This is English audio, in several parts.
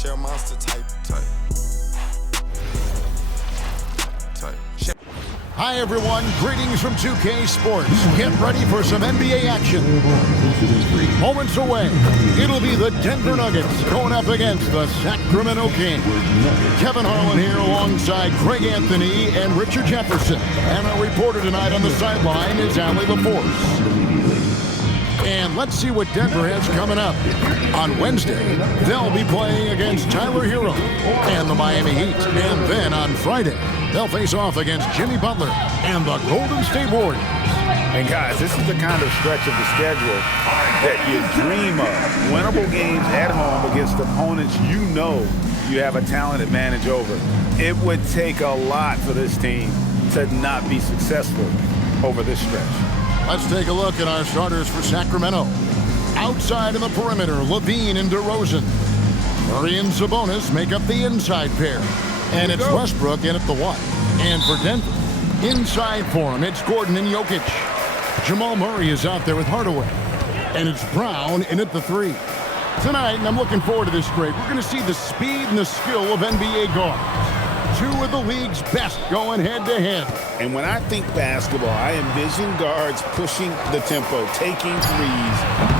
Share monster type. Hi everyone, greetings from 2K Sports. Get ready for some NBA action. Moments away, it'll be the Denver Nuggets going up against the Sacramento Kings. Kevin Harlan here alongside Greg Anthony and Richard Jefferson. And our reporter tonight on the sideline is Allie LaForce. And let's see what Denver has coming up. On Wednesday, they'll be playing against Tyler Hero and the Miami Heat. And then on Friday, they'll face off against Jimmy Butler and the Golden State Warriors. And guys, this is the kind of stretch of the schedule that you dream of. Winnable games at home against opponents you know you have a talent advantage over. It would take a lot for this team to not be successful over this stretch. Let's take a look at our starters for Sacramento. Outside in the perimeter, LaVine and DeRozan. Murray and Sabonis make up the inside pair. And it's Westbrook in at the one. And for Denver, inside for him, it's Gordon and Jokic. Jamal Murray is out there with Hardaway. And it's Brown in at the three. Tonight, and I'm looking forward to this break, we're going to see the speed and the skill of NBA guards. Two of the league's best going head-to-head. And when I think basketball, I envision guards pushing the tempo, taking threes.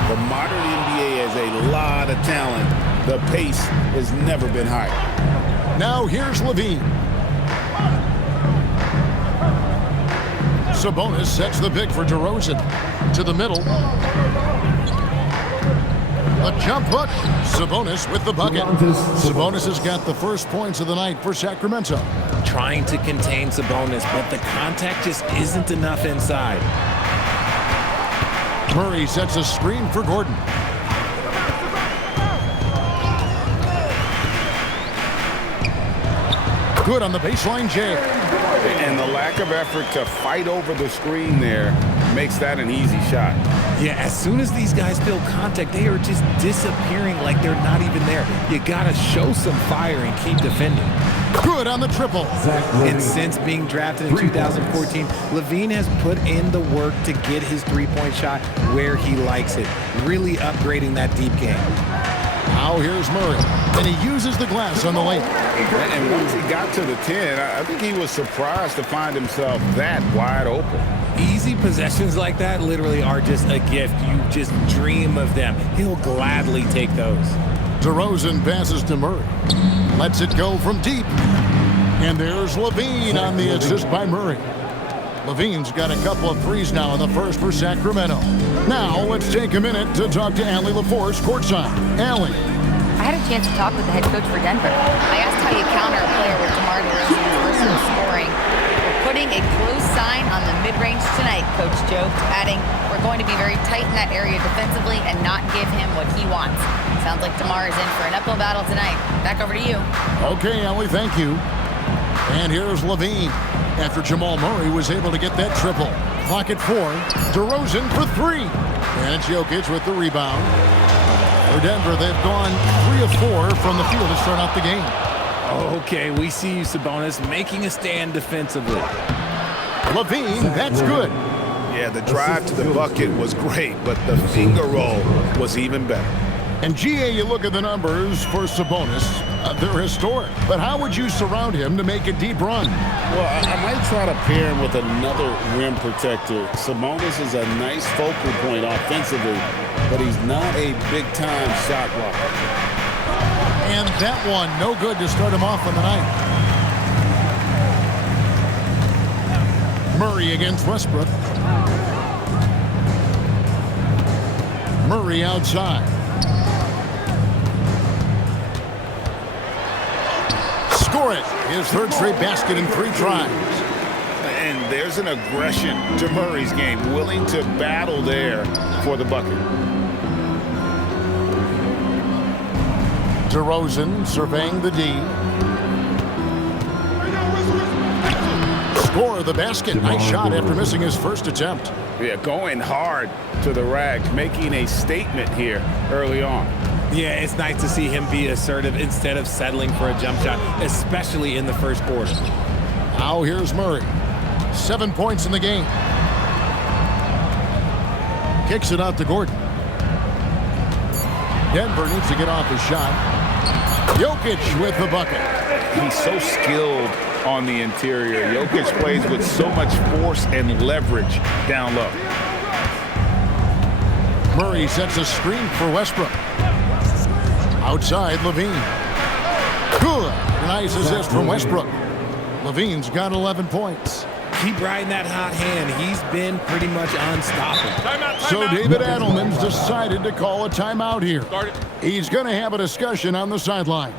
The modern NBA has a lot of talent. The pace has never been higher. Now here's LaVine. Sabonis sets the pick for DeRozan. To the middle. A jump hook. Sabonis with the bucket. Sabonis has got the first points of the night for Sacramento. Trying to contain Sabonis, but the contact just isn't enough inside. Murray sets a screen for Gordon. Good on the baseline jam. And the lack of effort to fight over the screen there makes that an easy shot. Yeah, as soon as these guys feel contact, they are just disappearing like they're not even there. You gotta show some fire and keep defending. Good on the triple. And since being drafted in 2014, LaVine has put in the work to get his three-point shot where he likes it, really upgrading that deep game. Now here's Murray, and he uses the glass on the lane. And once he got to the 10, I think he was surprised to find himself that wide open. Easy possessions like that literally are just a gift. You just dream of them. He'll gladly take those. DeRozan passes to Murray. Lets it go from deep. And there's LaVine on the assist by Murray. LaVine's got a couple of threes now in the first for Sacramento. Now let's take a minute to talk to Allie LaForce courtside. Allie. I had a chance to talk with the head coach for Denver. I asked how you counter a player with DeMar DeRozan's versatile scoring. We're putting a close sign on the mid-range tonight, Coach joked, adding, we're going to be very tight in that area defensively and not give him what he wants. Sounds like DeMar is in for an uphill battle tonight. Back over to you. Okay, Allie, thank you. And here's LaVine. After Jamal Murray was able to get that triple. Clock at 4. DeRozan for 3. And it's Jokic with the rebound. For Denver, they've gone 3 of 4 from the field to start out the game. Okay, we see you, Sabonis, making a stand defensively. LaVine, that's good. Yeah, the drive to the bucket was great, but the finger roll was even better. And GA, you look at the numbers for Sabonis. They're historic. But how would you surround him to make a deep run? Well, I might try to pair him with another rim protector. Sabonis is a nice focal point offensively, but he's not a big-time shot blocker. And that one, no good to start him off on the night. Murray against Westbrook. Murray outside. Score it. His third straight basket in 3 tries. And there's an aggression to Murray's game, willing to battle there for the bucket. DeRozan surveying the D. Score the basket. Nice shot after missing his first attempt. Yeah, going hard to the rack, making a statement here early on. Yeah, it's nice to see him be assertive instead of settling for a jump shot, especially in the first quarter. Now here's Murray. 7 points in the game. Kicks it out to Gordon. Denver needs to get off his shot. Jokic with the bucket. He's so skilled on the interior. Jokic plays with so much force and leverage down low. Murray sets a screen for Westbrook. Outside, Levine. Good. Nice assist from Westbrook. Levine's got 11 points. Keep riding that hot hand. He's been pretty much unstoppable. So David Adelman's decided to call a timeout here. He's going to have a discussion on the sideline.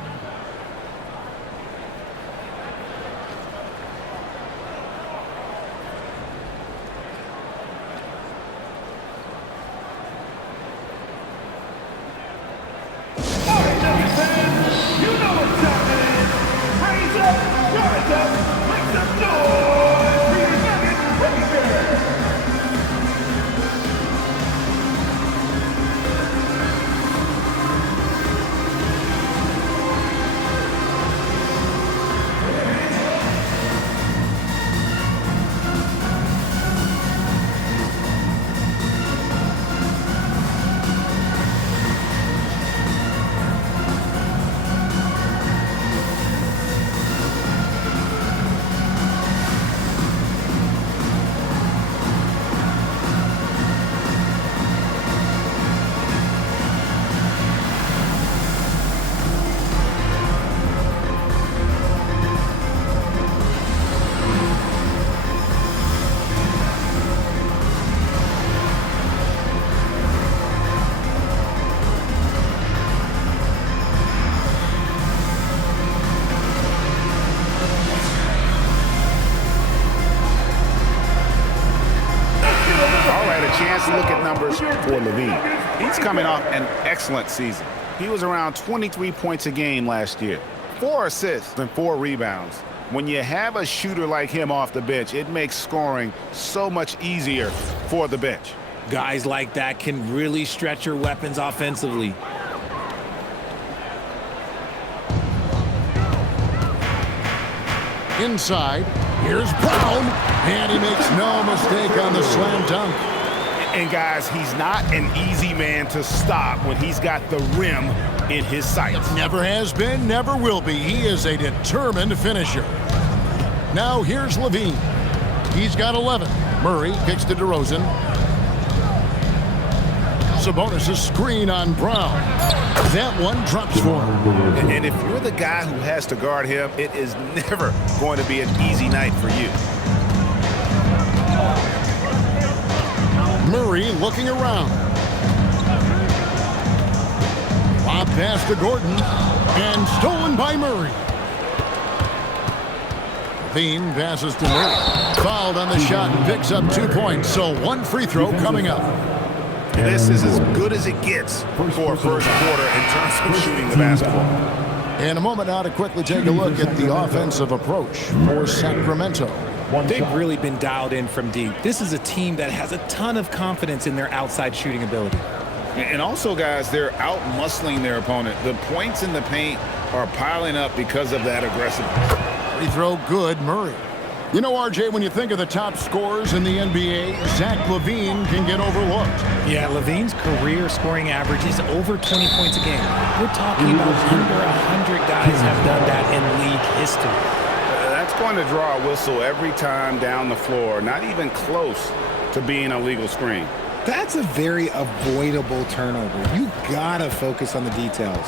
Look at numbers for Levine. He's coming off an excellent season. He was around 23 points a game last year, 4 assists and 4 rebounds. When you have a shooter like him off the bench, it makes scoring so much easier for the bench. Guys like that can really stretch your weapons offensively. Inside, here's Brown, and he makes no mistake on the slam dunk. And guys, he's not an easy man to stop when he's got the rim in his sights. Never has been, never will be. He is a determined finisher. Now here's Levine. He's got 11. Murray kicks to DeRozan. Sabonis' screen on Brown. That one drops for him. And if you're the guy who has to guard him, it is never going to be an easy night for you. Murray looking around. Lob pass to Gordon, and stolen by Murray. Levine passes to Murray. Fouled on the shot and picks up 2 points, so 1 free throw coming up. This is as good as it gets for first quarter in terms of shooting the basketball. In a moment now to quickly take a look at the offensive approach for Sacramento. They've really been dialed in from deep. This is a team that has a ton of confidence in their outside shooting ability. And also, guys, they're out-muscling their opponent. The points in the paint are piling up because of that aggressiveness. Free throw good, Murray. You know, RJ, when you think of the top scorers in the NBA, Zach LaVine can get overlooked. Yeah, LaVine's career scoring average is over 20 points a game. We're talking about under 100 guys have done that in league history. That's going to draw a whistle every time down the floor, not even close to being a legal screen. That's a very avoidable turnover. You gotta focus on the details.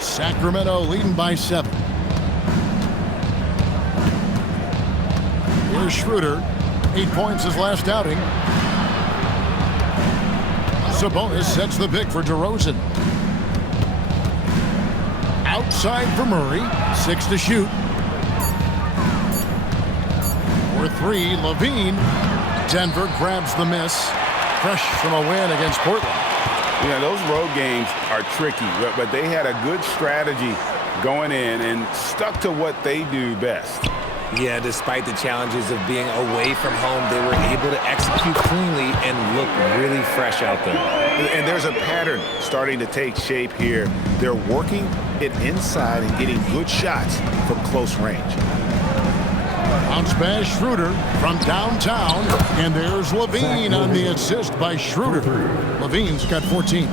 Sacramento leading by 7. Here's Schroeder. 8 points his last outing. Sabonis sets the pick for DeRozan. Outside for Murray. 6 to shoot. For 3, Levine. Denver grabs the miss. Fresh from a win against Portland. You know, those road games are tricky, but they had a good strategy going in and stuck to what they do best. Yeah, despite the challenges of being away from home, they were able to execute cleanly and look really fresh out there. And there's a pattern starting to take shape here. They're working it inside and getting good shots from close range. Bounce pass Schroeder from downtown. And there's Levine on the assist by Schroeder. Levine's got 14.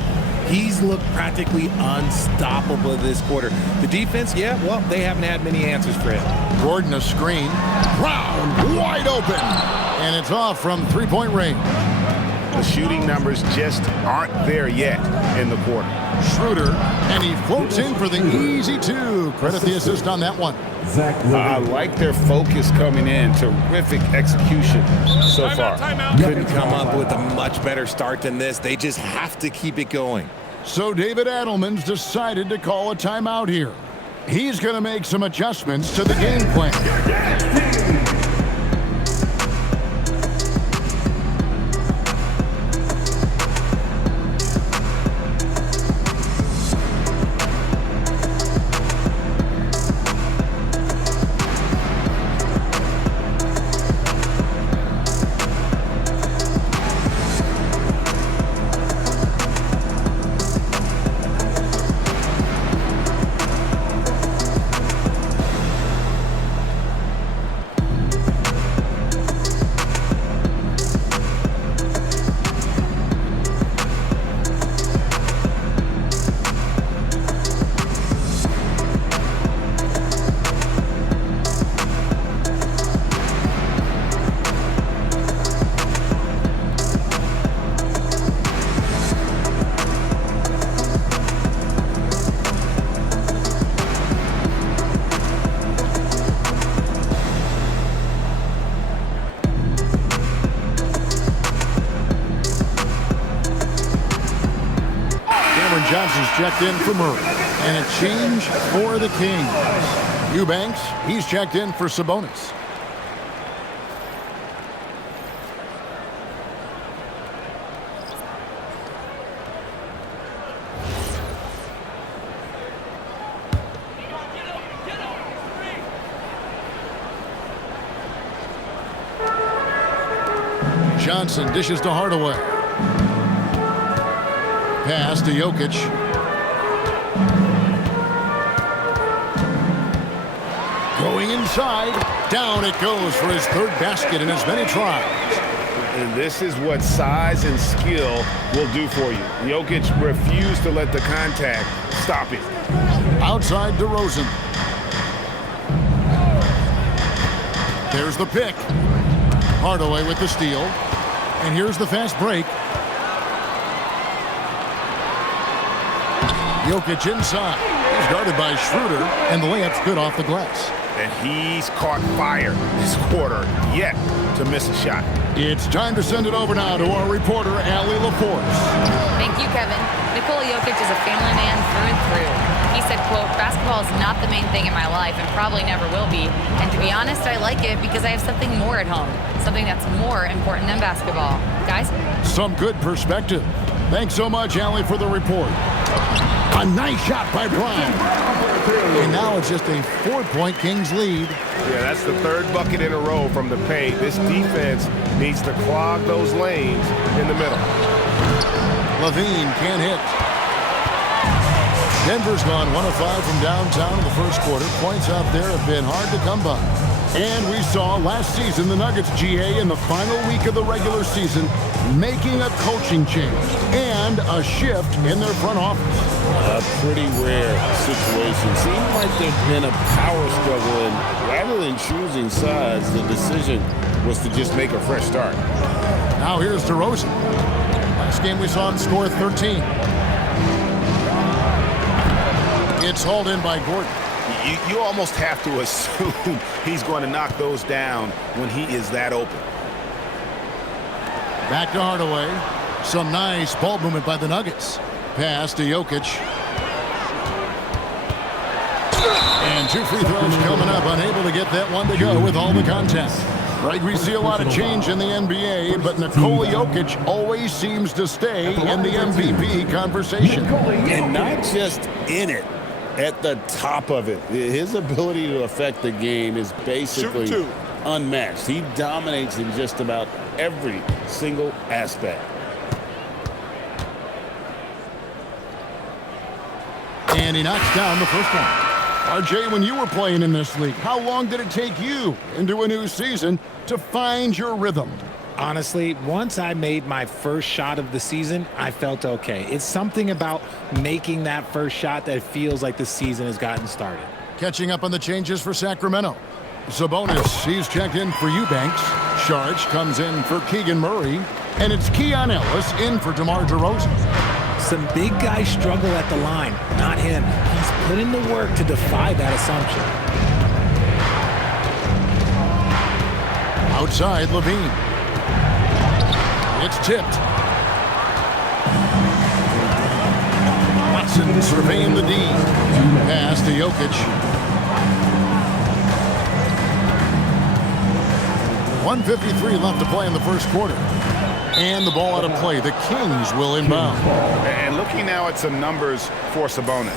He's looked practically unstoppable this quarter. The defense, yeah, well, they haven't had many answers for him. Gordon a screen. Brown wide open. And it's off from three-point range. The shooting numbers just aren't there yet in the quarter. Schroeder, and he floats in for the easy two. Credit the assist on that one. I like their focus coming in. Terrific execution so far. Couldn't come up with a much better start than this. They just have to keep it going. So David Adelman's decided to call a timeout here. He's going to make some adjustments to the game plan. Johnson's checked in for Murray. And a change for the Kings. Eubanks, he's checked in for Sabonis. Johnson dishes to Hardaway. Pass to Jokic. Going inside. Down it goes for his third basket in as many tries. And this is what size and skill will do for you. Jokic refused to let the contact stop him. Outside DeRozan. There's the pick. Hardaway with the steal. And here's the fast break. Jokic inside. He's guarded by Schroeder, and the layup's good off the glass. And he's caught fire this quarter, yet to miss a shot. It's time to send it over now to our reporter, Allie LaForce. Thank you, Kevin. Nikola Jokic is a family man through and through. He said, quote, "Basketball is not the main thing in my life and probably never will be. And to be honest, I like it because I have something more at home, something that's more important than basketball." Guys? Some good perspective. Thanks so much, Allie, for the report. A nice shot by Brown. And now it's just a 4-point Kings lead. Yeah, that's the third bucket in a row from the paint. This defense needs to clog those lanes in the middle. Levine can't hit. Denver's gone 1 of 5 from downtown in the first quarter. Points out there have been hard to come by. And we saw last season the Nuggets, GA, in the final week of the regular season, making a coaching change and a shift in their front office. A pretty rare situation. Seemed like there's been a power struggle, and rather than choosing sides, the decision was to just make a fresh start. Now here's DeRozan. Last game we saw him score 13. It's hauled in by Gordon. You almost have to assume he's going to knock those down when he is that open. Back to Hardaway. Some nice ball movement by the Nuggets. Pass to Jokic. And 2 free throws coming up. Unable to get that one to go with all the contact. Right, we see a lot of change in the NBA, but Nikola Jokic always seems to stay in the MVP conversation. And not just in it, at the top of it. His ability to affect the game is basically unmatched. He dominates in just about every single aspect. And he knocks down the first one. RJ, when you were playing in this league, how long did it take you into a new season to find your rhythm? Honestly, once I made my first shot of the season, I felt okay. It's something about making that first shot that feels like the season has gotten started. Catching up on the changes for Sacramento. Sabonis, he's checked in for Eubanks. Saric comes in for Keegan Murray. And it's Keon Ellis in for DeMar DeRozan. Some big guys struggle at the line, not him. He's put in the work to defy that assumption. Outside, Levine. It's tipped. Watson surveying the D. Pass to Jokic. 1:53 left to play in the first quarter. And the ball out of play. The Kings will inbound. And looking now at some numbers for Sabonis.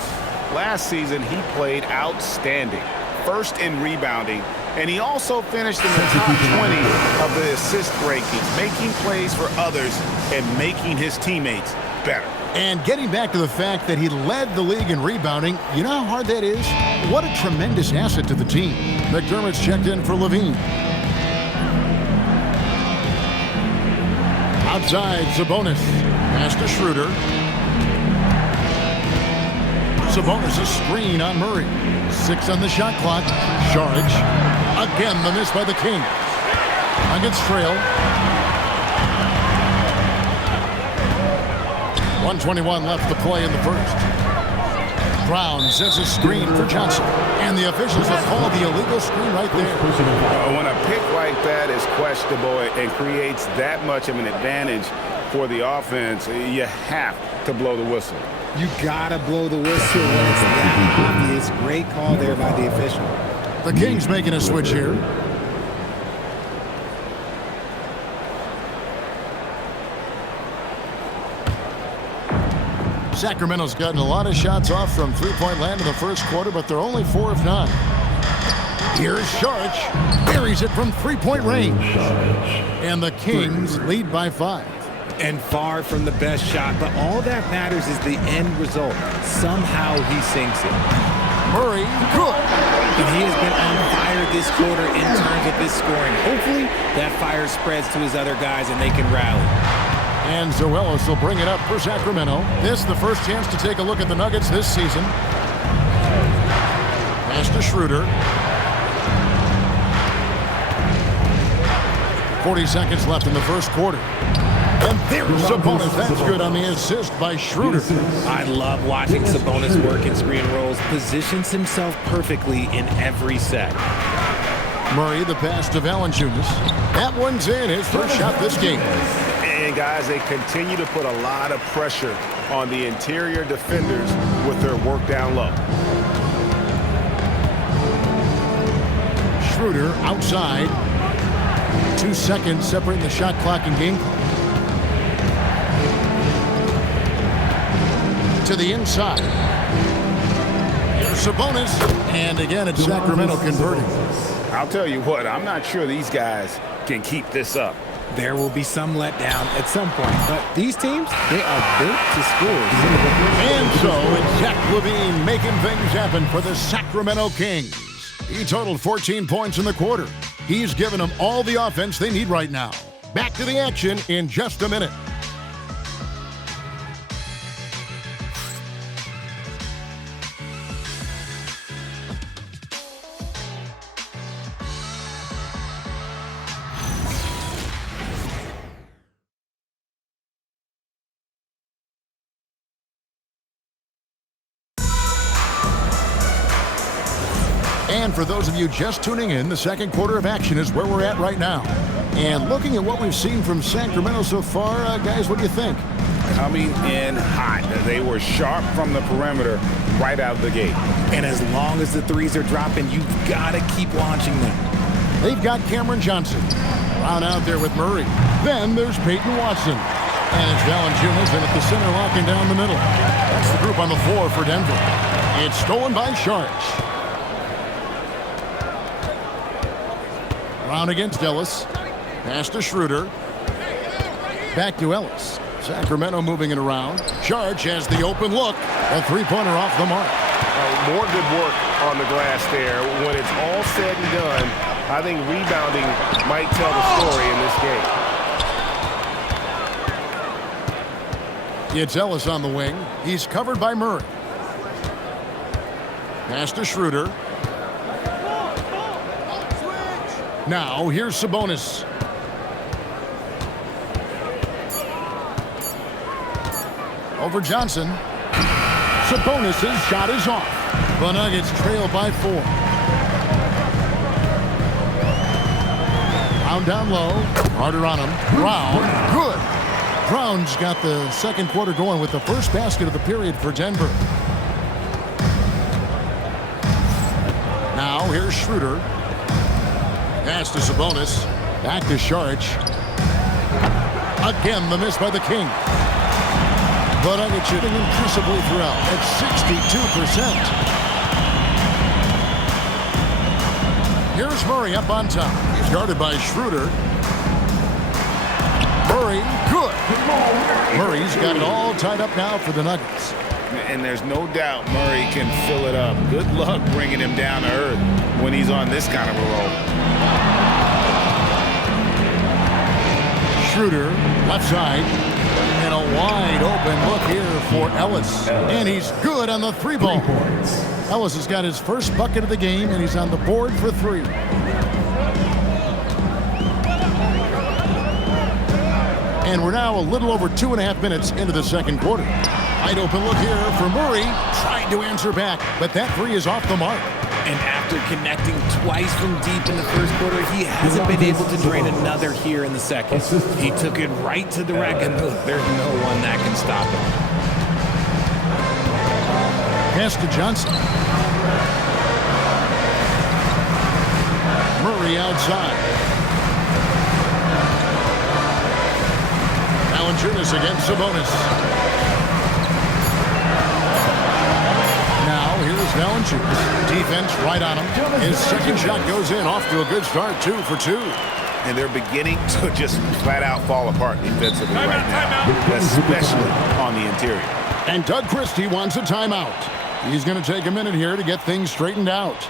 Last season, he played outstanding. First in rebounding. And he also finished in the top 20 of the assist rankings, making plays for others and making his teammates better. And getting back to the fact that he led the league in rebounding, you know how hard that is? What a tremendous asset to the team. McDermott's checked in for Levine. Outside, Sabonis. Pass to Schroeder. Sabonis a screen on Murray. 6 on the shot clock. Saric. Again, the miss by the Kings. Nuggets trail. 1:21 left to play in the first. Brown sets a screen for Johnson. And the officials have called the illegal screen right there. When a pick like that is questionable and creates that much of an advantage for the offense, you have to blow the whistle. You gotta blow the whistle when it's that obvious. Great call there by the official. The Kings making a switch here. Sacramento's gotten a lot of shots off from three-point land in the first quarter, but they're only 4 of 9. Here's Saric. Buries it from three-point range. And the Kings lead by 5. And far from the best shot, but all that matters is the end result. Somehow he sinks it. Murray, good. And he has been on fire this quarter in terms of his scoring. Hopefully that fire spreads to his other guys and they can rally. And Zoelos will bring it up for Sacramento. This the first chance to take a look at the Nuggets this season. Pass to Schroeder. 40 seconds left in the first quarter. And there's Sabonis. That's good on the assist by Schroeder. I love watching Sabonis work in screen rolls. Positions himself perfectly in every set. Murray, the pass to Valanciunas. That one's in. His first shot this game. And guys, they continue to put a lot of pressure on the interior defenders with their work down low. Schroeder outside. 2 seconds separating the shot clock and game clock. To the inside. Here's Sabonis. And again, it's Sacramento converting. I'll tell you what, I'm not sure these guys can keep this up. There will be some letdown at some point, but these teams, they are built to score. And so it's Zach LaVine making things happen for the Sacramento Kings. He totaled 14 points in the quarter. He's given them all the offense they need right now. Back to the action in just a minute. And for those of you just tuning in, the second quarter of action is where we're at right now. And looking at what we've seen from Sacramento so far, guys, what do you think? Coming in hot. They were sharp from the perimeter right out of the gate. And as long as the threes are dropping, you've got to keep launching them. They've got Cameron Johnson. Round out there with Murray. Then there's Peyton Watson. And it's Valanciunas in at the center, locking down the middle. That's the group on the floor for Denver. It's stolen by Saric. Round against Ellis. Pass to Schroeder. Back to Ellis. Sacramento moving it around. Saric has the open look. A three-pointer off the mark. more good work on the glass there. When it's all said and done, I think rebounding might tell the story in this game. It's Ellis on the wing. He's covered by Murray. Pass to Schroeder. Now here's Sabonis. Over Johnson. Sabonis' shot is off. The Nuggets trail by 4. Brown down low. Harder on him. Brown. Good. Brown's got the second quarter going with the first basket of the period for Denver. Now here's Schroeder. Pass to Sabonis. Back to Saric. Again, the miss by the King. The Nuggets shooting impressively throughout at 62%. Here's Murray up on top. He's guarded by Schroeder. Murray, good. Murray's got it all tied up now for the Nuggets. And there's no doubt Murray can fill it up. Good luck bringing him down to earth when he's on this kind of a roll. Schroeder, left side. And a wide open look here for Ellis. And he's good on the 3-ball. Ellis has got his first bucket of the game, and he's on the board for 3. And we're now a little over 2.5 minutes into the second quarter. Wide open look here for Murray. Trying to answer back, but that 3 is off the mark. And after connecting twice from deep in the first quarter, he hasn't been able to drain another here in the second. He took it right to the rack, and there's no one that can stop him. Pass to Johnson. Murray outside. Valanciunas against Sabonis. Here's Valanciunas. Defense right on him. His second shot goes in. Off to a good start. 2 for 2. And they're beginning to just flat out fall apart defensively right now, especially on the interior. And Doug Christie wants a timeout. He's going to take a minute here to get things straightened out.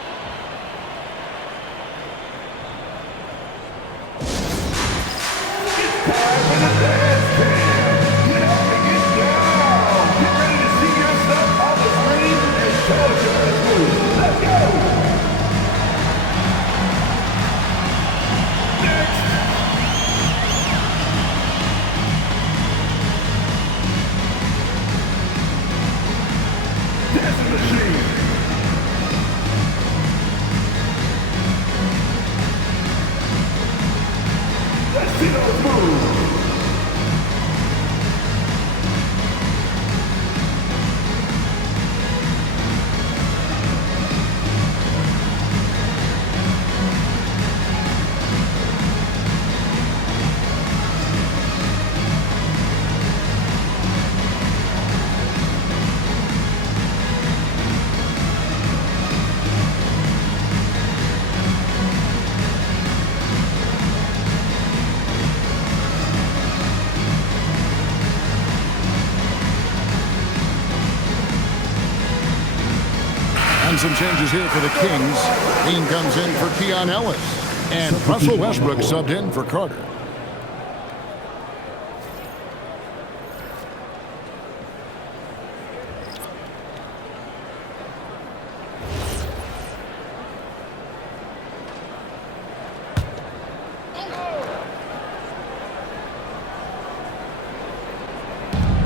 Some changes here for the Kings. Dean comes in for Keon Ellis. And Russell Westbrook subbed in for Carter.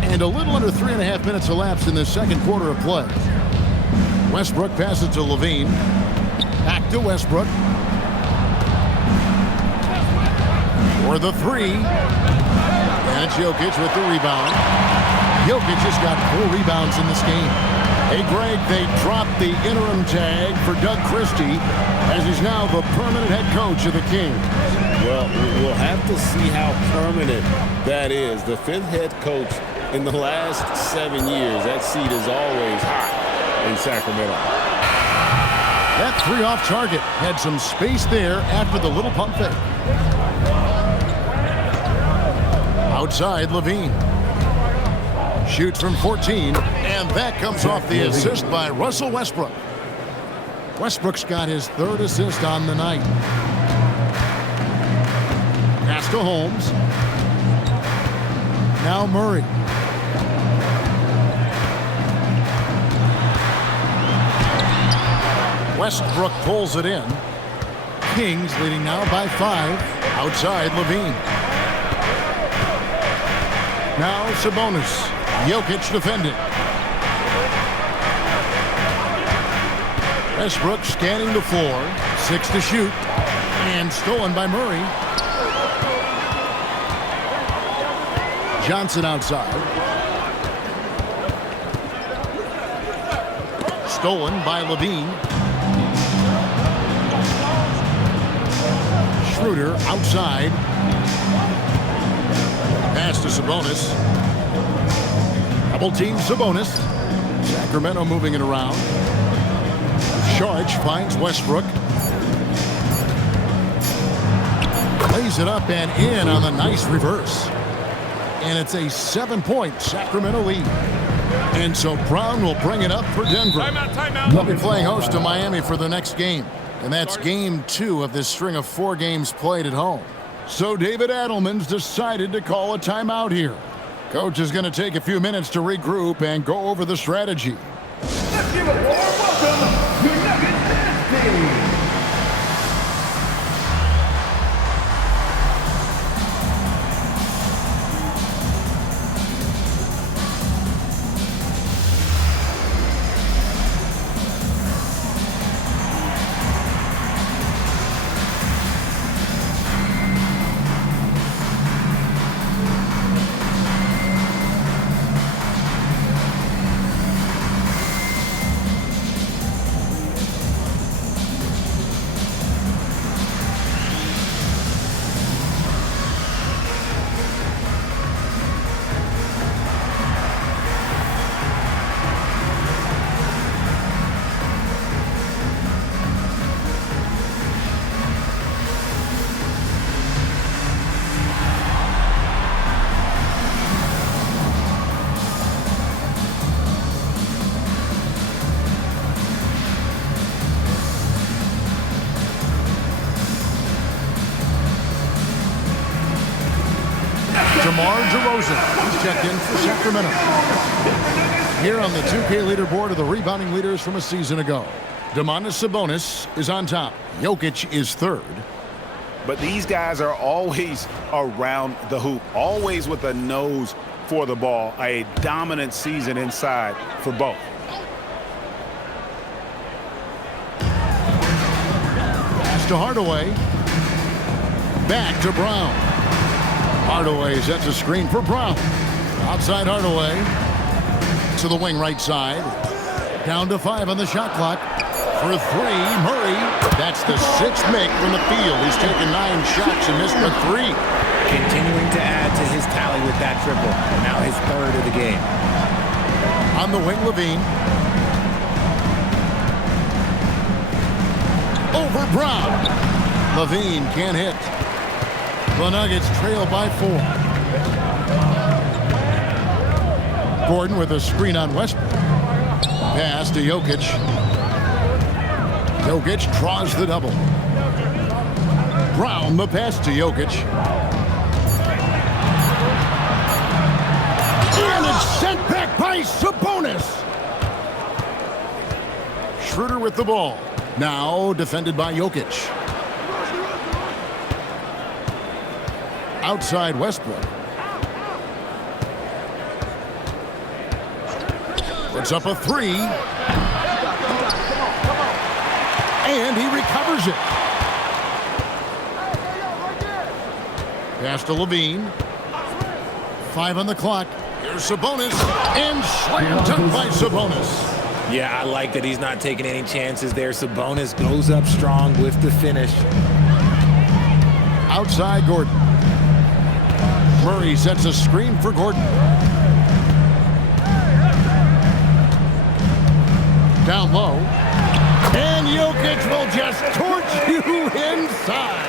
And a little under 3.5 minutes elapsed in the second quarter of play. Westbrook passes to Levine. Back to Westbrook. For the 3. And it's Jokic with the rebound. Jokic just got 4 rebounds in this game. Hey, Greg, they dropped the interim tag for Doug Christie as he's now the permanent head coach of the Kings. Well, we'll have to see how permanent that is. The 5th head coach in the last 7 years. That seat is always hot in Sacramento. That 3 off target had some space there after the little pump fake. Outside, Levine. Shoots from 14, and that comes off the assist by Russell Westbrook. Westbrook's got his 3rd assist on the night. Pass to Holmes. Now Murray. Westbrook pulls it in. Kings leading now by 5. Outside Levine. Now Sabonis. Jokic defending. Westbrook scanning the floor. 6 to shoot. And stolen by Murray. Johnson outside. Stolen by Levine. Schroeder outside. Pass to Sabonis. Double team Sabonis. Sacramento moving it around. Saric finds Westbrook. Lays it up and in on the nice reverse. And it's a 7-point Sacramento lead. And so Brown will bring it up for Denver. Timeout. They'll be playing host to Miami for the next game. And that's game 2 of this string of 4 games played at home. So David Adelman's decided to call a timeout here. Coach is going to take a few minutes to regroup and go over the strategy. Let's give a warm welcome to Nuggets Dynasty. DeMar DeRozan, he's checked in for Sacramento. Here on the 2K leaderboard are the rebounding leaders from a season ago. Domantas Sabonis is on top. Jokic is 3rd. But these guys are always around the hoop, always with a nose for the ball. A dominant season inside for both. Pass to Hardaway. Back to Brown. Hardaway sets a screen for Brown. Outside Hardaway. To the wing right side. Down to 5 on the shot clock. For 3, Murray. That's the 6th make from the field. He's taken 9 shots and missed but 3. Continuing to add to his tally with that triple. Now his 3rd of the game. On the wing, Levine. Over Brown. Levine can't hit. The Nuggets trail by 4. Gordon with a screen on Westbrook. Pass to Jokic. Jokic draws the double. Brown the pass to Jokic. And it's sent back by Sabonis. Schroeder with the ball. Now defended by Jokic. Outside Westbrook. Puts up a 3. And he recovers it. Pass to Levine. 5 on the clock. Here's Sabonis. And slam dunk by Sabonis. Yeah, I like that he's not taking any chances there. Sabonis goes up strong with the finish. Outside Gordon. Murray sets a screen for Gordon. Down low. And Jokic will just torch you inside.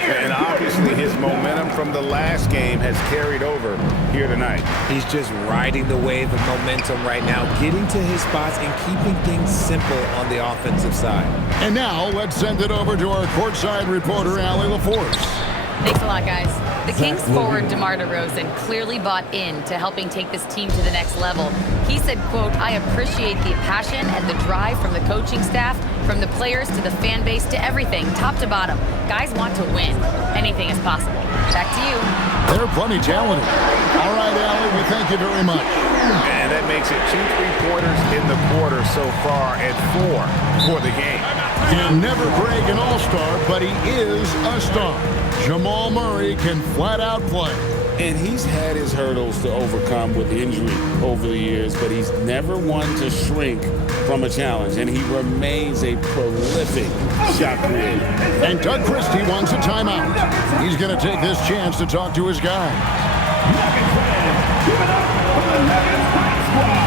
And obviously his momentum from the last game has carried over here tonight. He's just riding the wave of momentum right now, getting to his spots and keeping things simple on the offensive side. And now let's send it over to our courtside reporter, Allie LaForce. Thanks a lot, guys. The Kings forward DeMar DeRozan clearly bought in to helping take this team to the next level. He said, quote, "I appreciate the passion and the drive from the coaching staff, from the players to the fan base to everything, top to bottom. Guys want to win. Anything is possible." Back to you. They're plenty talented. All right, Allie, we thank you very much. And that makes it 2 3-pointers in the quarter so far and 4 for the game. He'll never break an all-star, but he is a star. Jamal Murray can flat out play. And he's had his hurdles to overcome with injury over the years, but he's never one to shrink from a challenge, and he remains a prolific shot creator. And Doug Christie wants a timeout. He's going to take this chance to talk to his guy. Nuggets fans, give it up for the Nuggets Pride Squad.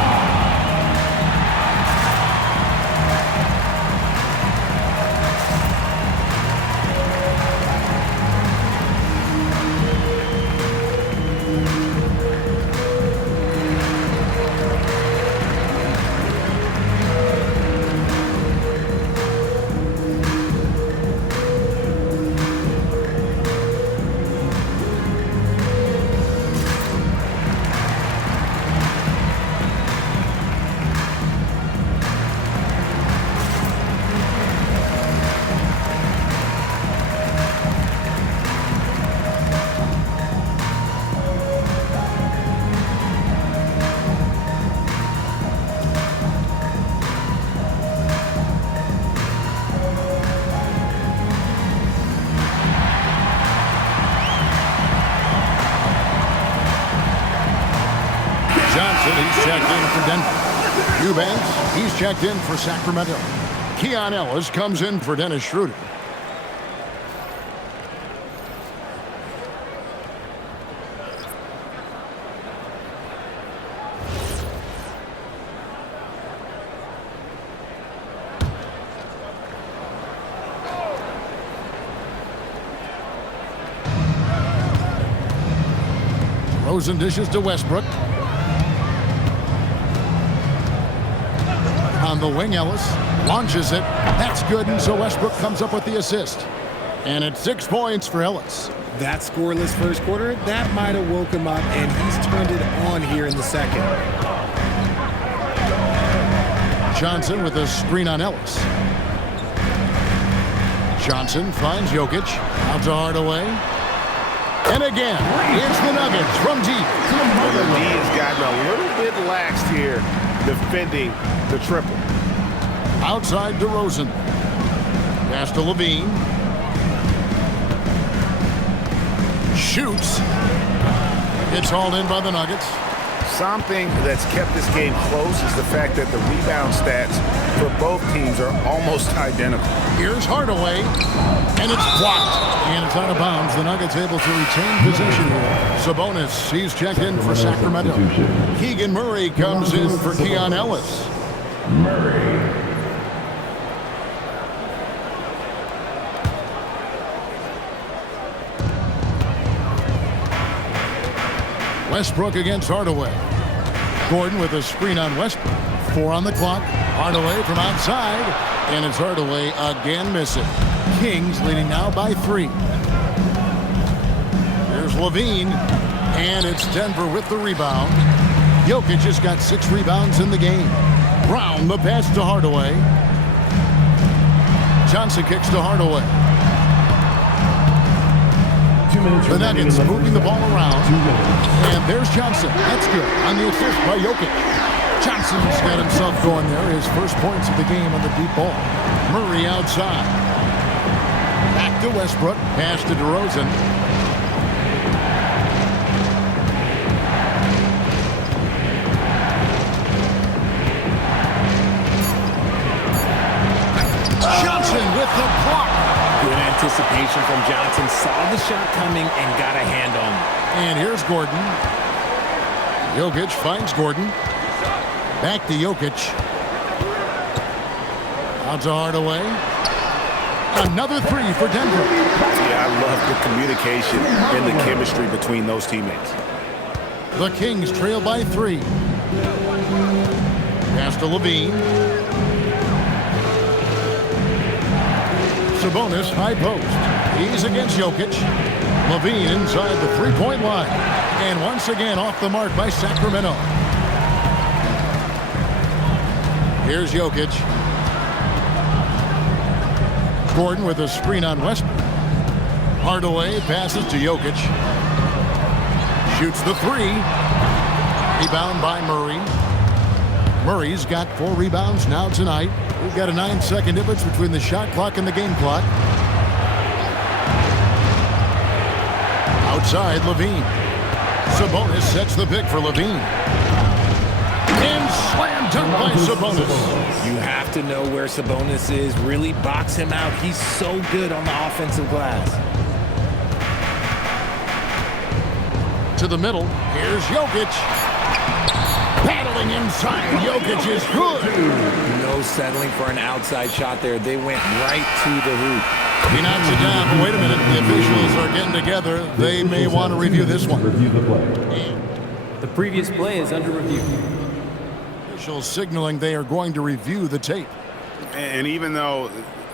He's checked in for Denver. Eubanks, he's checked in for Sacramento. Keon Ellis comes in for Dennis Schroeder. Rosen dishes to Westbrook. On the wing, Ellis launches it. That's good, and so Westbrook comes up with the assist. And it's 6 points for Ellis. That scoreless first quarter, that might have woke him up, and he's turned it on here in the second. Johnson with a screen on Ellis. Johnson finds Jokic. Out to Hardaway. And again, it's the Nuggets from deep. Well, the D has gotten a little bit lax here defending the triple. Outside DeRozan. Pass to Levine. Shoots. It's hauled in by the Nuggets. Something that's kept this game close is the fact that the rebound stats for both teams are almost identical. Here's Hardaway, and it's blocked. And it's out of bounds. The Nuggets able to retain possession here. Sabonis, he's checked in for Sacramento. Keegan Murray comes in for Keon Ellis. Murray. Westbrook against Hardaway. Gordon with a screen on Westbrook. 4 on the clock. Hardaway from outside. And it's Hardaway again missing. Kings leading now by 3. Here's Levine. And it's Denver with the rebound. Jokic just got 6 rebounds in the game. Brown the pass to Hardaway. Johnson kicks to Hardaway. The Nuggets moving the ball around. And there's Johnson. That's good on the assist by Jokic. Johnson's got himself going there. His first points of the game on the deep ball. Murray outside. Back to Westbrook. Pass to DeRozan. Johnson with the block. Good anticipation from Johnson. Saw the shot coming and got a hand on it. And here's Gordon. Jokic finds Gordon. Back to Jokic. Out to Hardaway. Another three for Denver. Yeah, I love the communication and the chemistry between those teammates. The Kings trail by 3. Pass to Levine. Sabonis, high post. He's against Jokic. Levine inside the three-point line. And once again off the mark by Sacramento. Here's Jokic. Gordon with a screen on Westbrook. Hardaway passes to Jokic. Shoots the 3. Rebound by Murray. Murray's got 4 rebounds now tonight. We've got a 9-second difference between the shot clock and the game clock. Outside, Levine. Sabonis sets the pick for Levine. And slam dunk by Sabonis. You have to know where Sabonis is. Really box him out. He's so good on the offensive glass. To the middle. Here's Jokic. Paddling inside. Jokic is good. No settling for an outside shot there. They went right to the hoop. He knocks it down. But wait a minute. The officials are getting together. They may want to review this one. The previous play is under review. Officials signaling they are going to review the tape. And even though,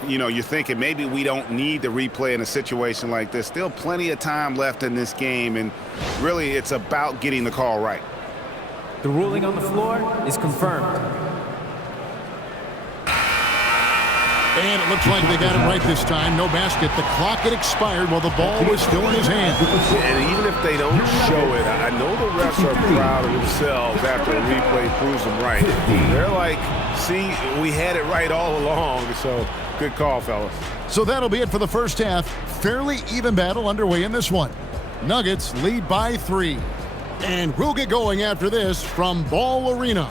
you're thinking maybe we don't need the replay in a situation like this, still plenty of time left in this game, and really it's about getting the call right. The ruling on the floor is confirmed. And it looks like they got it right this time. No basket. The clock had expired while the ball was still in his hand. And even if they don't show it, I know the refs are proud of themselves after a replay proves them right. They're like, see, we had it right all along. So good call, fellas. So that'll be it for the first half. Fairly even battle underway in this one. Nuggets lead by 3. And we'll get going after this from Ball Arena.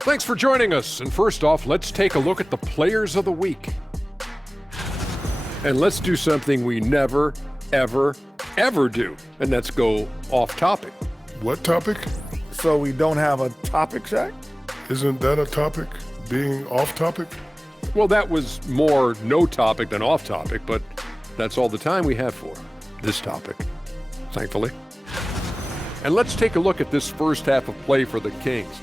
Thanks for joining us. And first off, let's take a look at the players of the week. And let's do something we never, ever, ever do. And that's go off topic. What topic? So we don't have a topic, Shaq? Isn't that a topic? Being off topic? Well, that was more no topic than off topic, but that's all the time we have for this topic, thankfully. And let's take a look at this first half of play for the Kings.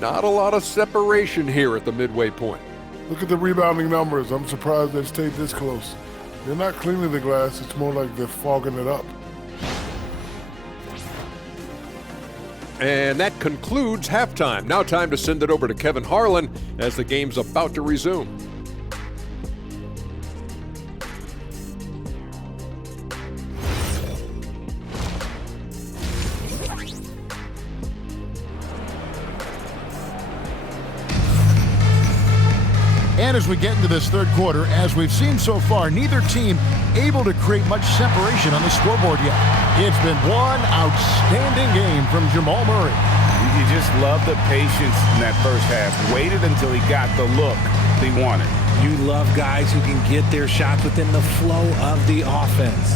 Not a lot of separation here at the midway point. Look at the rebounding numbers. I'm surprised they've stayed this close. They're not cleaning the glass. It's more like they're fogging it up. And that concludes halftime. Now time to send it over to Kevin Harlan as the game's about to resume. And as we get into this third quarter, as we've seen so far, neither team able to create much separation on the scoreboard yet. It's been one outstanding game from Jamal Murray. You just love the patience in that first half. Waited until he got the look he wanted. You love guys who can get their shots within the flow of the offense.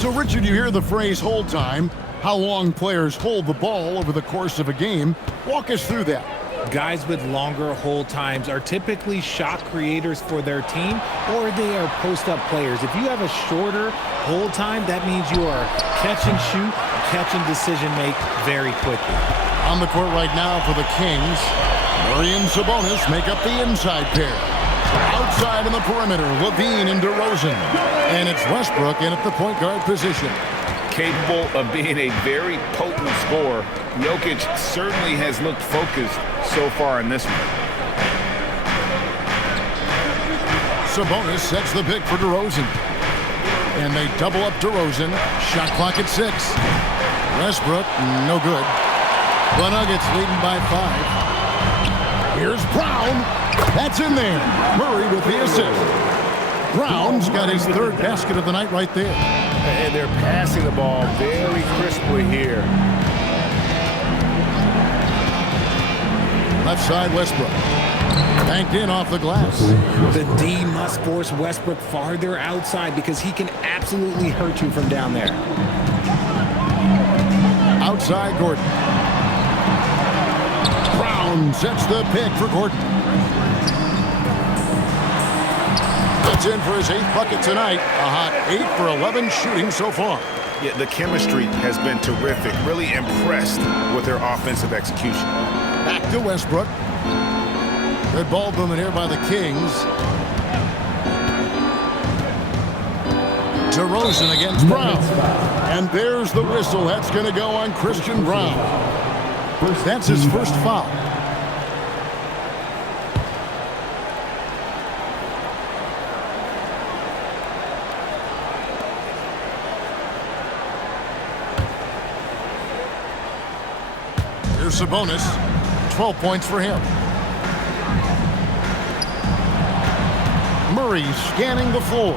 So, Richard, you hear the phrase hold time. How long players hold the ball over the course of a game. Walk us through that. Guys with longer hold times are typically shot creators for their team, or they are post-up players. If you have a shorter hold time, that means you are catch and shoot, catch and decision make very quickly. On the court right now for the Kings, Murray and Sabonis make up the inside pair. Outside in the perimeter, Levine and DeRozan. And it's Westbrook in at the point guard position. Capable of being a very potent scorer, Jokic certainly has looked focused so far in this one. Sabonis sets the pick for DeRozan. And they double up DeRozan. Shot clock at 6. Westbrook, no good. The Nuggets leading by 5. Here's Brown. That's in there. Murray with the assist. Brown's got his third basket of the night right there. And they're passing the ball very crisply here. Left side, Westbrook. Banked in off the glass. The D must force Westbrook farther outside because he can absolutely hurt you from down there. Outside, Gordon. Brown sets the pick for Gordon. That's in for his 8th bucket tonight. A hot 8 for 11 shooting so far. Yeah, the chemistry has been terrific. Really impressed with their offensive execution. Back to Westbrook. Good ball movement here by the Kings. DeRozan against Brown. And there's the whistle. That's going to go on Christian Brown. That's his first foul. Here's Sabonis. 12 points for him. Murray scanning the floor.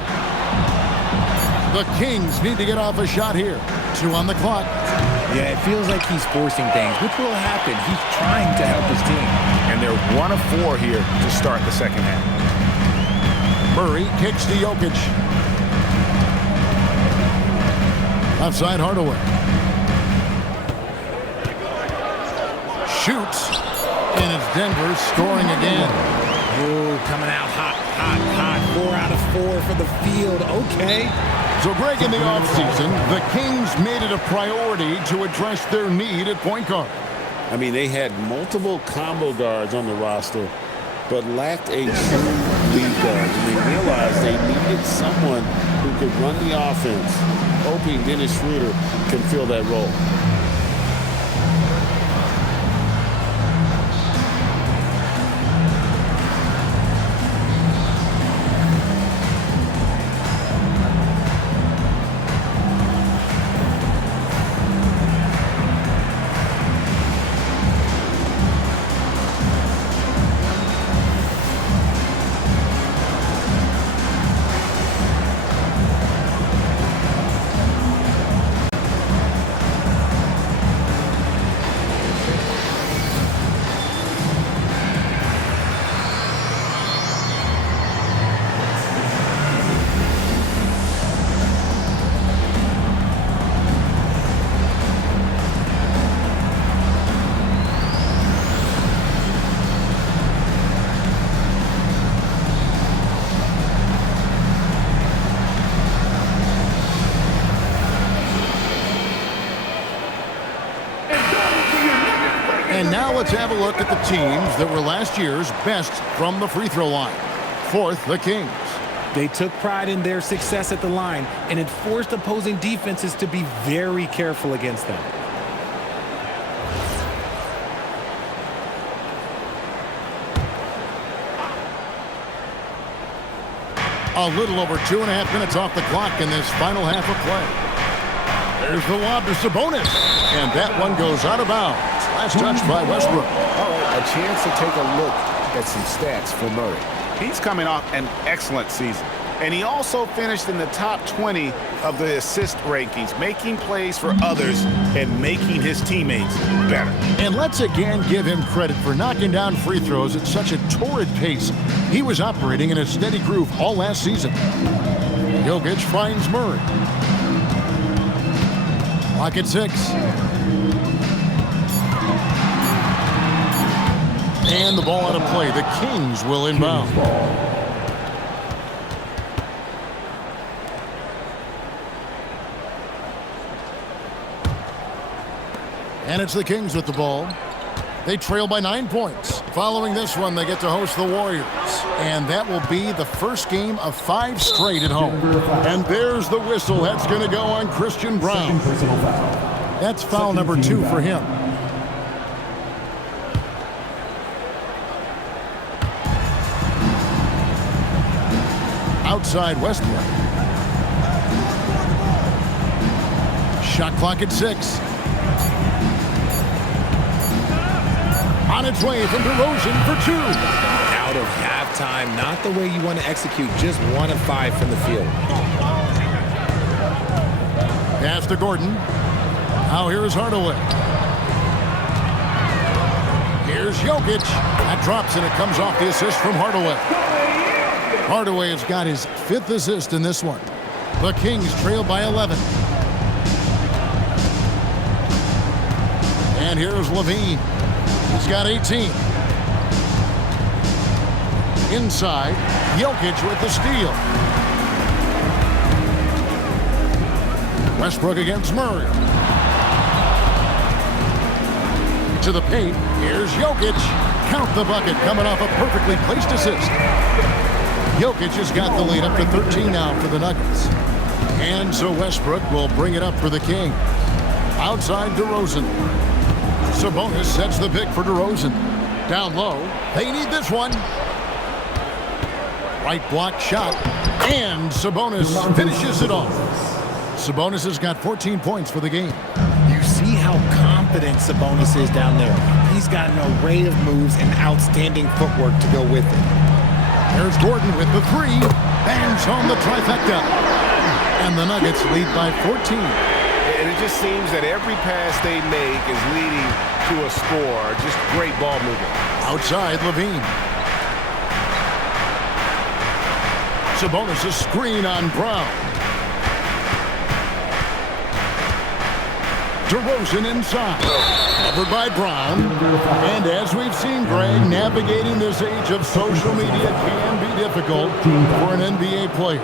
The Kings need to get off a shot here. 2 on the clock. Yeah, it feels like he's forcing things, which will happen. He's trying to help his team. And they're 1 of 4 here to start the second half. Murray kicks to Jokic. Outside Hardaway. Shoots. And it's Denver scoring again. Ooh, coming out hot, hot, hot. 4 out of 4 for the field. Okay. So, Greg, in the offseason, the Kings made it a priority to address their need at point guard. I mean, they had multiple combo guards on the roster, but lacked a true lead guard. And they realized they needed someone who could run the offense, hoping Dennis Schroeder can fill that role. And now let's have a look at the teams that were last year's best from the free throw line. 4th, the Kings. They took pride in their success at the line, and it forced opposing defenses to be very careful against them. A little over 2.5 minutes off the clock in this final half of play. There's the lob to Sabonis. And that one goes out of bounds. Last touch by Westbrook. All right, a chance to take a look at some stats for Murray. He's coming off an excellent season. And he also finished in the top 20 of the assist rankings, making plays for others and making his teammates better. And let's again give him credit for knocking down free throws at such a torrid pace. He was operating in a steady groove all last season. Jokic finds Murray. Clock at 6. And the ball out of play. The Kings will inbound. And it's the Kings with the ball. They trail by 9 points. Following this one, they get to host the Warriors. And that will be the first game of 5 straight at home. And there's the whistle. That's going to go on Christian Brown. That's foul number 2 for him. Outside Westbrook. Shot clock at 6. On its way from DeRozan for 2. Out of halftime, not the way you want to execute, just 1 of 5 from the field. Pass to Gordon. Now here is Hardaway. Here's Jokic. That drops, and it comes off the assist from Hardaway. Hardaway has got his 5th assist in this one. The Kings trail by 11. And here's Levine. He's got 18. Inside, Jokic with the steal. Westbrook against Murray. To the paint, here's Jokic. Count the bucket, coming off a perfectly placed assist. Jokic has got the lead up to 13 now for the Nuggets. And so Westbrook will bring it up for the Kings. Outside DeRozan. Sabonis sets the pick for DeRozan. Down low, they need this one. Right block shot, and Sabonis finishes it off. Sabonis has got 14 points for the game. You see how confident Sabonis is down there. He's got an array of moves and outstanding footwork to go with it. There's Gordon with the 3. Bangs home the trifecta. And the Nuggets lead by 14. And it just seems that every pass they make is leading to a score. Just great ball movement. Outside, Levine. Sabonis a screen on Brown. DeRozan inside. Covered by Brown. And as we've seen, Greg, navigating this age of social media can be difficult for an NBA player.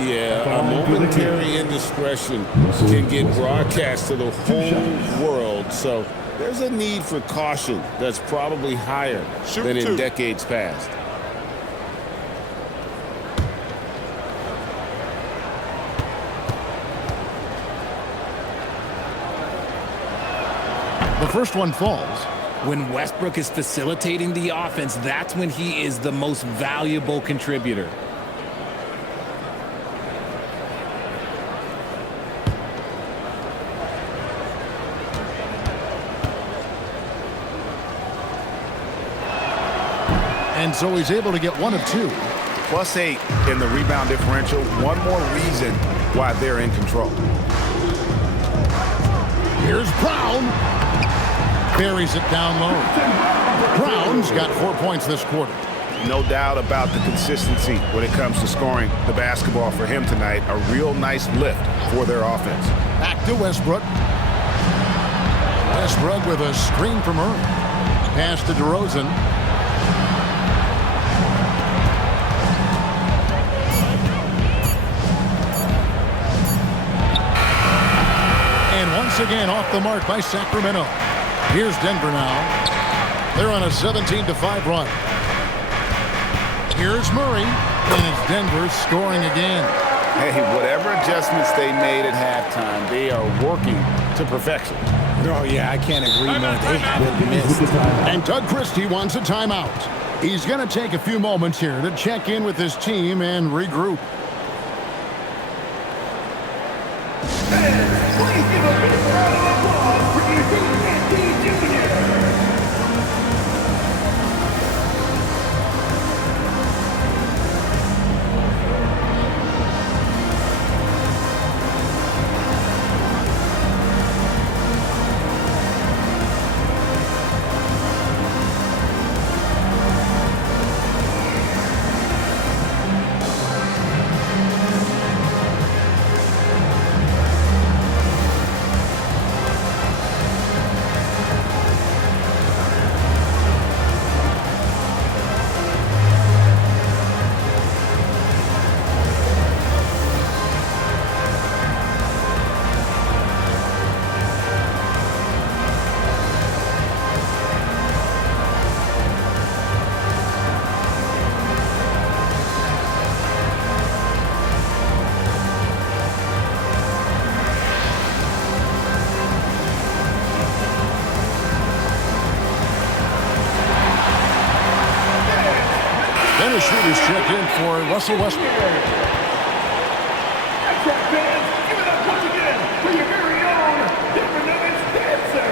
Yeah, a momentary indiscretion can get broadcast to the whole world. So there's a need for caution that's probably higher than in decades past. The first one falls. When Westbrook is facilitating the offense, that's when he is the most valuable contributor. And so he's able to get 1 of 2. +8 in the rebound differential. One more reason why they're in control. Here's Brown. Buries it down low. Brown's got 4 points this quarter. No doubt about the consistency when it comes to scoring the basketball for him tonight. A real nice lift for their offense. Back to Westbrook. Westbrook with a screen from Murray. Pass to DeRozan. And once again off the mark by Sacramento. Here's Denver now. They're on a 17-5 run. Here's Murray, and it's Denver scoring again. Hey, whatever adjustments they made at halftime, they are working to perfection. Oh, yeah, I can't agree more. They haven't missed. And Doug Christie wants a timeout. He's going to take a few moments here to check in with his team and regroup. Please give a big round of applause for Eugene Anthony Jr. Then the shooters check in for Russell Westbrook. That's right, fans. Give it up once again for your very own Denver Nuggets dancer.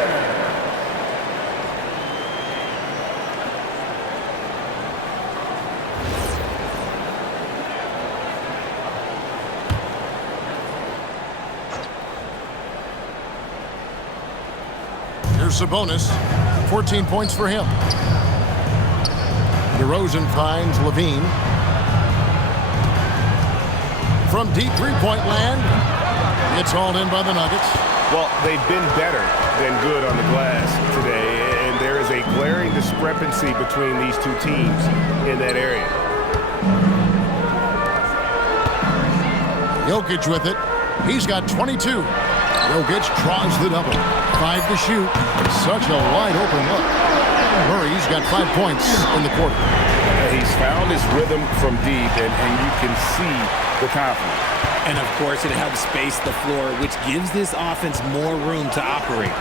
Here's Sabonis. 14 points for him. DeRozan finds Levine. From deep three-point land, it's hauled in by the Nuggets. Well, they've been better than good on the glass today, and there is a glaring discrepancy between these two teams in that area. Jokic with it. He's got 22. Jokic draws the double. 5 to shoot. Such a wide open look. Murray's got 5 points in the quarter. He's found his rhythm from deep, and you can see the confidence. And of course, it helps space the floor, which gives this offense more room to operate.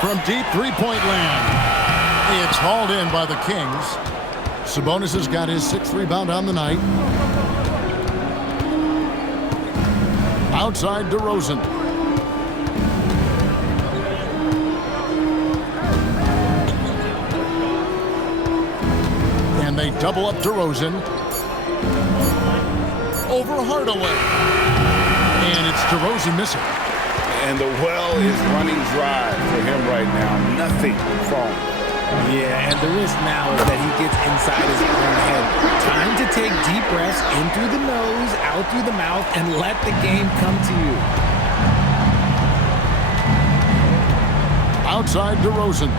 From deep three-point land, it's hauled in by the Kings. Sabonis has got his 6th rebound on the night. Outside DeRozan. And they double up DeRozan. Over Hardaway. And it's DeRozan missing. And the well is running dry for him right now. Nothing falling. Yeah, and the risk now is that he gets inside his own head. Time to take deep breaths in through the nose, out through the mouth, and let the game come to you. Outside DeRozan.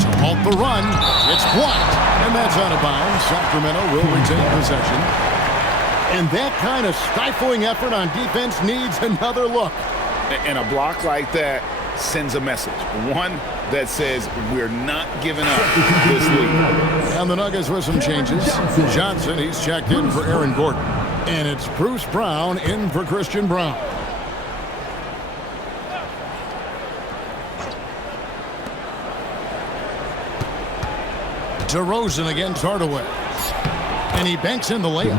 To halt the run, it's blocked. And that's out of bounds. Sacramento will retain possession. And that kind of stifling effort on defense needs another look. And a block like that sends a message. One that says we're not giving up this lead. And the Nuggets with some changes. Johnson, he's checked in for Aaron Gordon. And it's Bruce Brown in for Christian Brown. DeRozan against Hardaway. And he banks in the layup.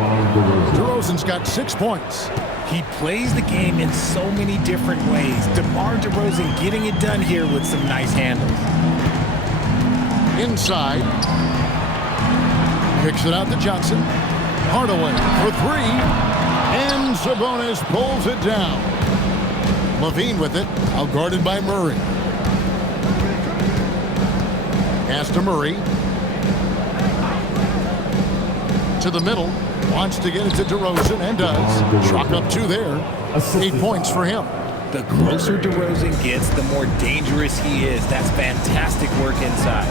DeRozan's got 6 points. He plays the game in so many different ways. DeMar DeRozan getting it done here with some nice handles. Inside. Kicks it out to Johnson. Hardaway for 3. And Sabonis pulls it down. Levine with it. Outguarded by Murray. Pass to Murray. To the middle. Wants to get it to DeRozan and does. Chalk up 2 there. 8 points for him. The closer DeRozan gets, the more dangerous he is. That's fantastic work inside.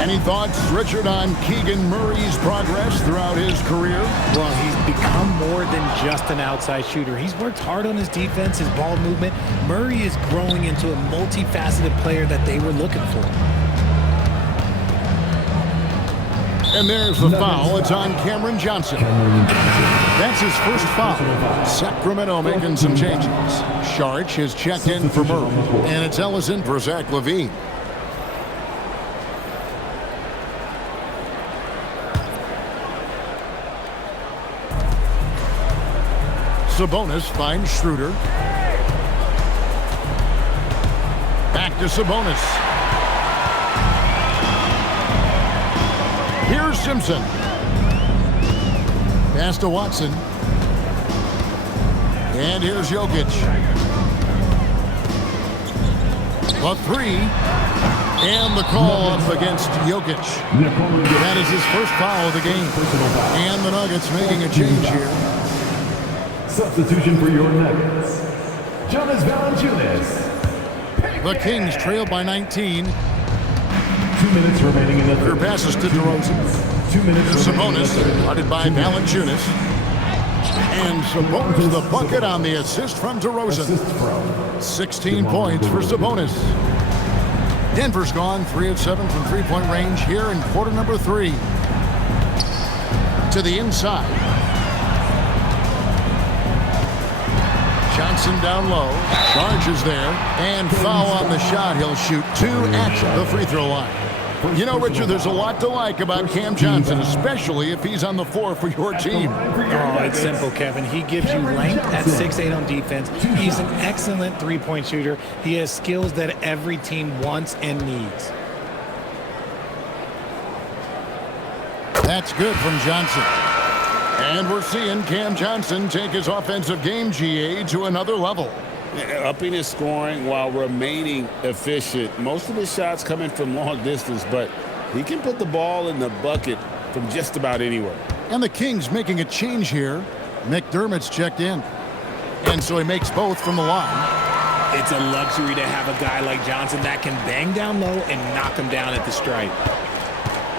Any thoughts, Richard, on Keegan Murray's progress throughout his career? Well, he's become more than just an outside shooter. He's worked hard on his defense, his ball movement. Murray is growing into a multifaceted player that they were looking for. And there's the foul. It's on Cameron Johnson. That's his first foul. Sacramento making some changes. Saric has checked in for Murray. And it's Ellison for Zach LaVine. Sabonis finds Schroeder. Back to Sabonis. Here's Simpson. Pass to Watson. And here's Jokic. A 3. And the call up against Jokic. That is his first foul of the game. And the Nuggets making a change here. Substitution for your Nuggets. Jonas Valanciunas. The Kings trail by 19. 2 minutes remaining in the Their passes to DeRozan. 2 minutes. Sabonis, guarded by Valanciunas. And Sabonis the bucket on the assist from DeRozan. 16 points for Sabonis. Denver's gone 3 of 7 from three-point range here in quarter number 3. To the inside. Johnson down low. Charges there. And foul on the shot. He'll shoot 2 at the free throw line. You know, Richard, there's a lot to like about Cam Johnson, especially if he's on the floor for your team. Oh, it's simple, Kevin. He gives you length at 6'8" on defense. He's an excellent three-point shooter. He has skills that every team wants and needs. That's good from Johnson. And we're seeing Cam Johnson take his offensive game, GA, to another level. Upping his scoring while remaining efficient. Most of his shots coming from long distance, but he can put the ball in the bucket from just about anywhere. And the Kings making a change here. McDermott's checked in. And so he makes both from the line. It's a luxury to have a guy like Johnson that can bang down low and knock him down at the stripe.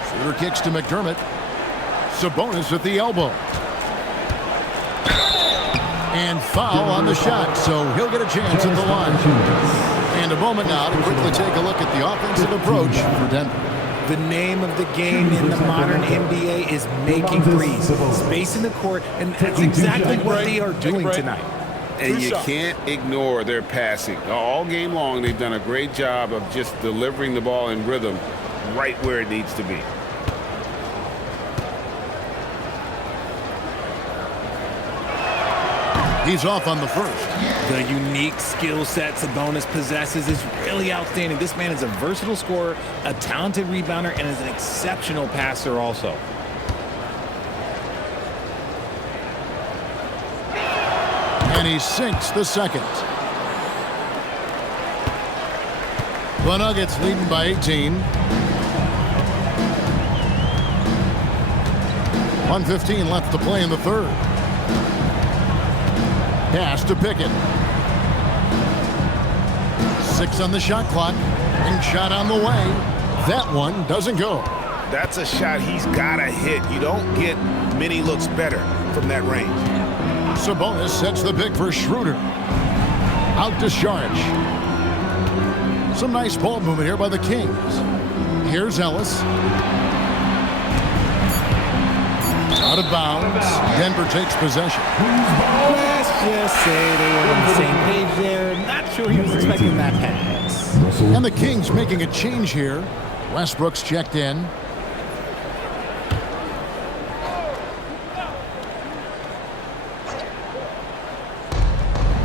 Shooter kicks to McDermott. Sabonis at the elbow. And foul on the shot, so he'll get a chance at the line. And a moment now to quickly take a look at the offensive approach for Denver. The name of the game in the modern NBA is making threes, spacing the court, and that's exactly what they are doing tonight. And you can't ignore their passing. All game long, they've done a great job of just delivering the ball in rhythm right where it needs to be. He's off on the first. The unique skill set Sabonis possesses is really outstanding. This man is a versatile scorer, a talented rebounder, and is an exceptional passer also. And he sinks the second. The Nuggets leading by 18. 1:15 left to play in the third. Pass to Pickett. 6 on the shot clock. And shot on the way. That one doesn't go. That's a shot he's got to hit. You don't get many looks better from that range. Sabonis sets the pick for Schroeder. Out to Saric. Some nice ball movement here by the Kings. Here's Ellis. Out of bounds. Denver takes possession. Let's just say they were on the same page there. Not sure he was expecting that pass. And the Kings making a change here. Westbrook's checked in.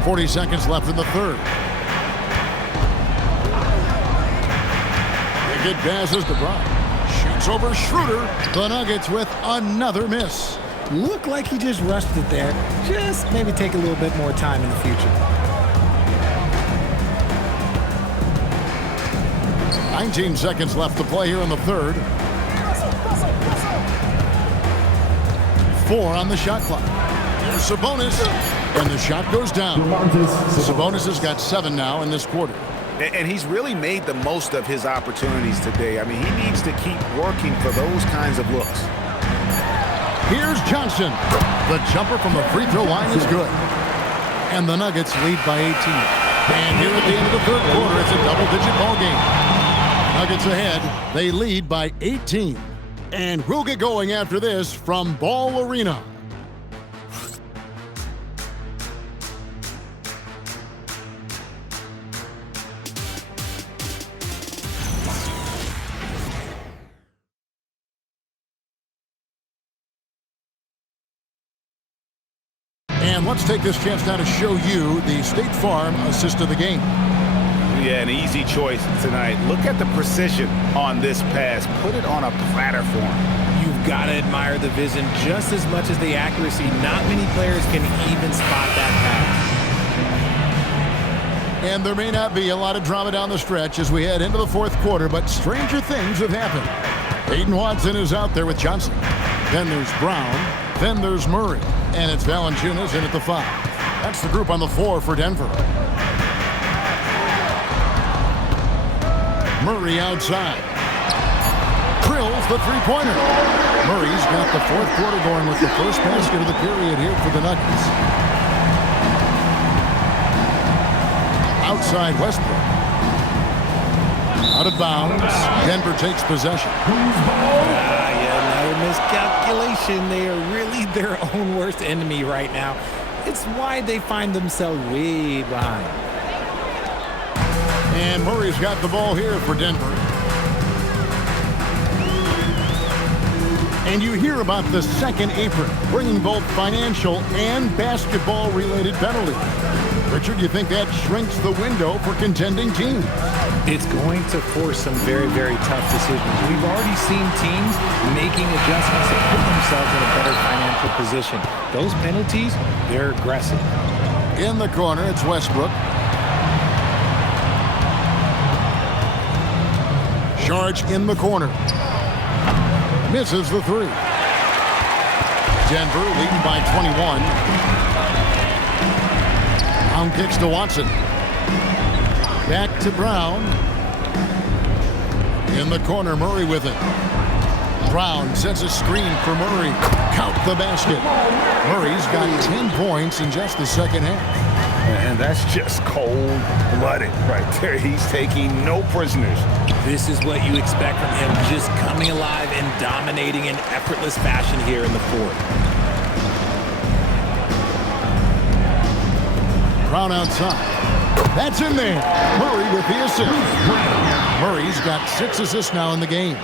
.40 seconds left in the third. Pickett passes to Brown. Shoots over Schroeder. The Nuggets with another miss. Looked like he just rushed it there. Just maybe take a little bit more time in the future. 19 seconds left to play here in the third. 4 on the shot clock. Here's Sabonis. And the shot goes down. Sabonis has got 7 now in this quarter. And he's really made the most of his opportunities today. I mean, he needs to keep working for those kinds of looks. Here's Johnson. The jumper from the free throw line is good. And the Nuggets lead by 18. And here at the end of the third quarter, it's a double-digit ball game. Nuggets ahead. They lead by 18. And we'll get going after this from Ball Arena. And let's take this chance now to show you the State Farm assist of the game. Yeah, an easy choice tonight. Look at the precision on this pass. Put it on a platter form. You've got to admire the vision just as much as the accuracy. Not many players can even spot that pass. And there may not be a lot of drama down the stretch as we head into the fourth quarter, but stranger things have happened. Peyton Watson is out there with Johnson. Then there's Brown. Then there's Murray. And it's Valanciunas in at the 5. That's the group on the floor for Denver. Murray outside. Drills the three-pointer. Murray's got the fourth quarter going with the first basket of the period here for the Nuggets. Outside Westbrook. Out of bounds. Denver takes possession. Miscalculation. They are really their own worst enemy right now. It's why they find themselves way behind. And Murray's got the ball here for Denver. And you hear about the second apron, bringing both financial and basketball-related penalties. Richard, you think that shrinks the window for contending teams? It's going to force some very, very tough decisions. We've already seen teams making adjustments to put themselves in a better financial position. Those penalties, they're aggressive. In the corner, it's Westbrook. Charge in the corner. Misses the three. Denver leading by 21. Brown kicks to Watson. Back to Brown. In the corner, Murray with it. Brown sends a screen for Murray. Count the basket. Murray's got 10 points in just the second half. And that's just cold-blooded right there. He's taking no prisoners. This is what you expect from him, just coming alive and dominating in effortless fashion here in the fourth. Brown outside. That's in there. Murray with the assist. Murray's got 6 assists now in the game.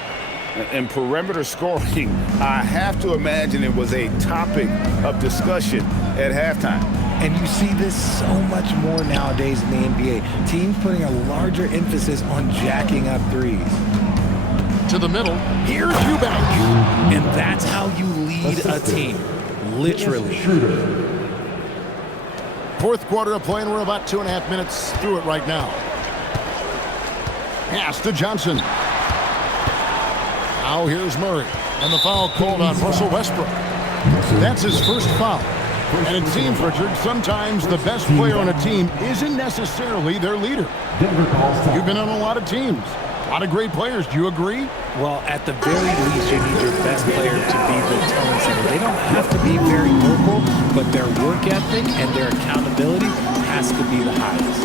And perimeter scoring, I have to imagine it was a topic of discussion at halftime. And you see this so much more nowadays in the NBA. Teams putting a larger emphasis on jacking up threes. To the middle, here's Eubanks. And that's how you lead a team, literally. Fourth quarter of play, and we're about 2.5 minutes through it right now. Pass to Johnson. Now here's Murray. And the foul called on Russell Westbrook. That's his first foul. And it seems, Richard, sometimes the best player on a team isn't necessarily their leader. You've been on a lot of teams. A lot of great players. Do you agree? Well, at the very least, you need your best player to be the tone setter. They don't have to be very vocal, but their work ethic and their accountability has to be the highest.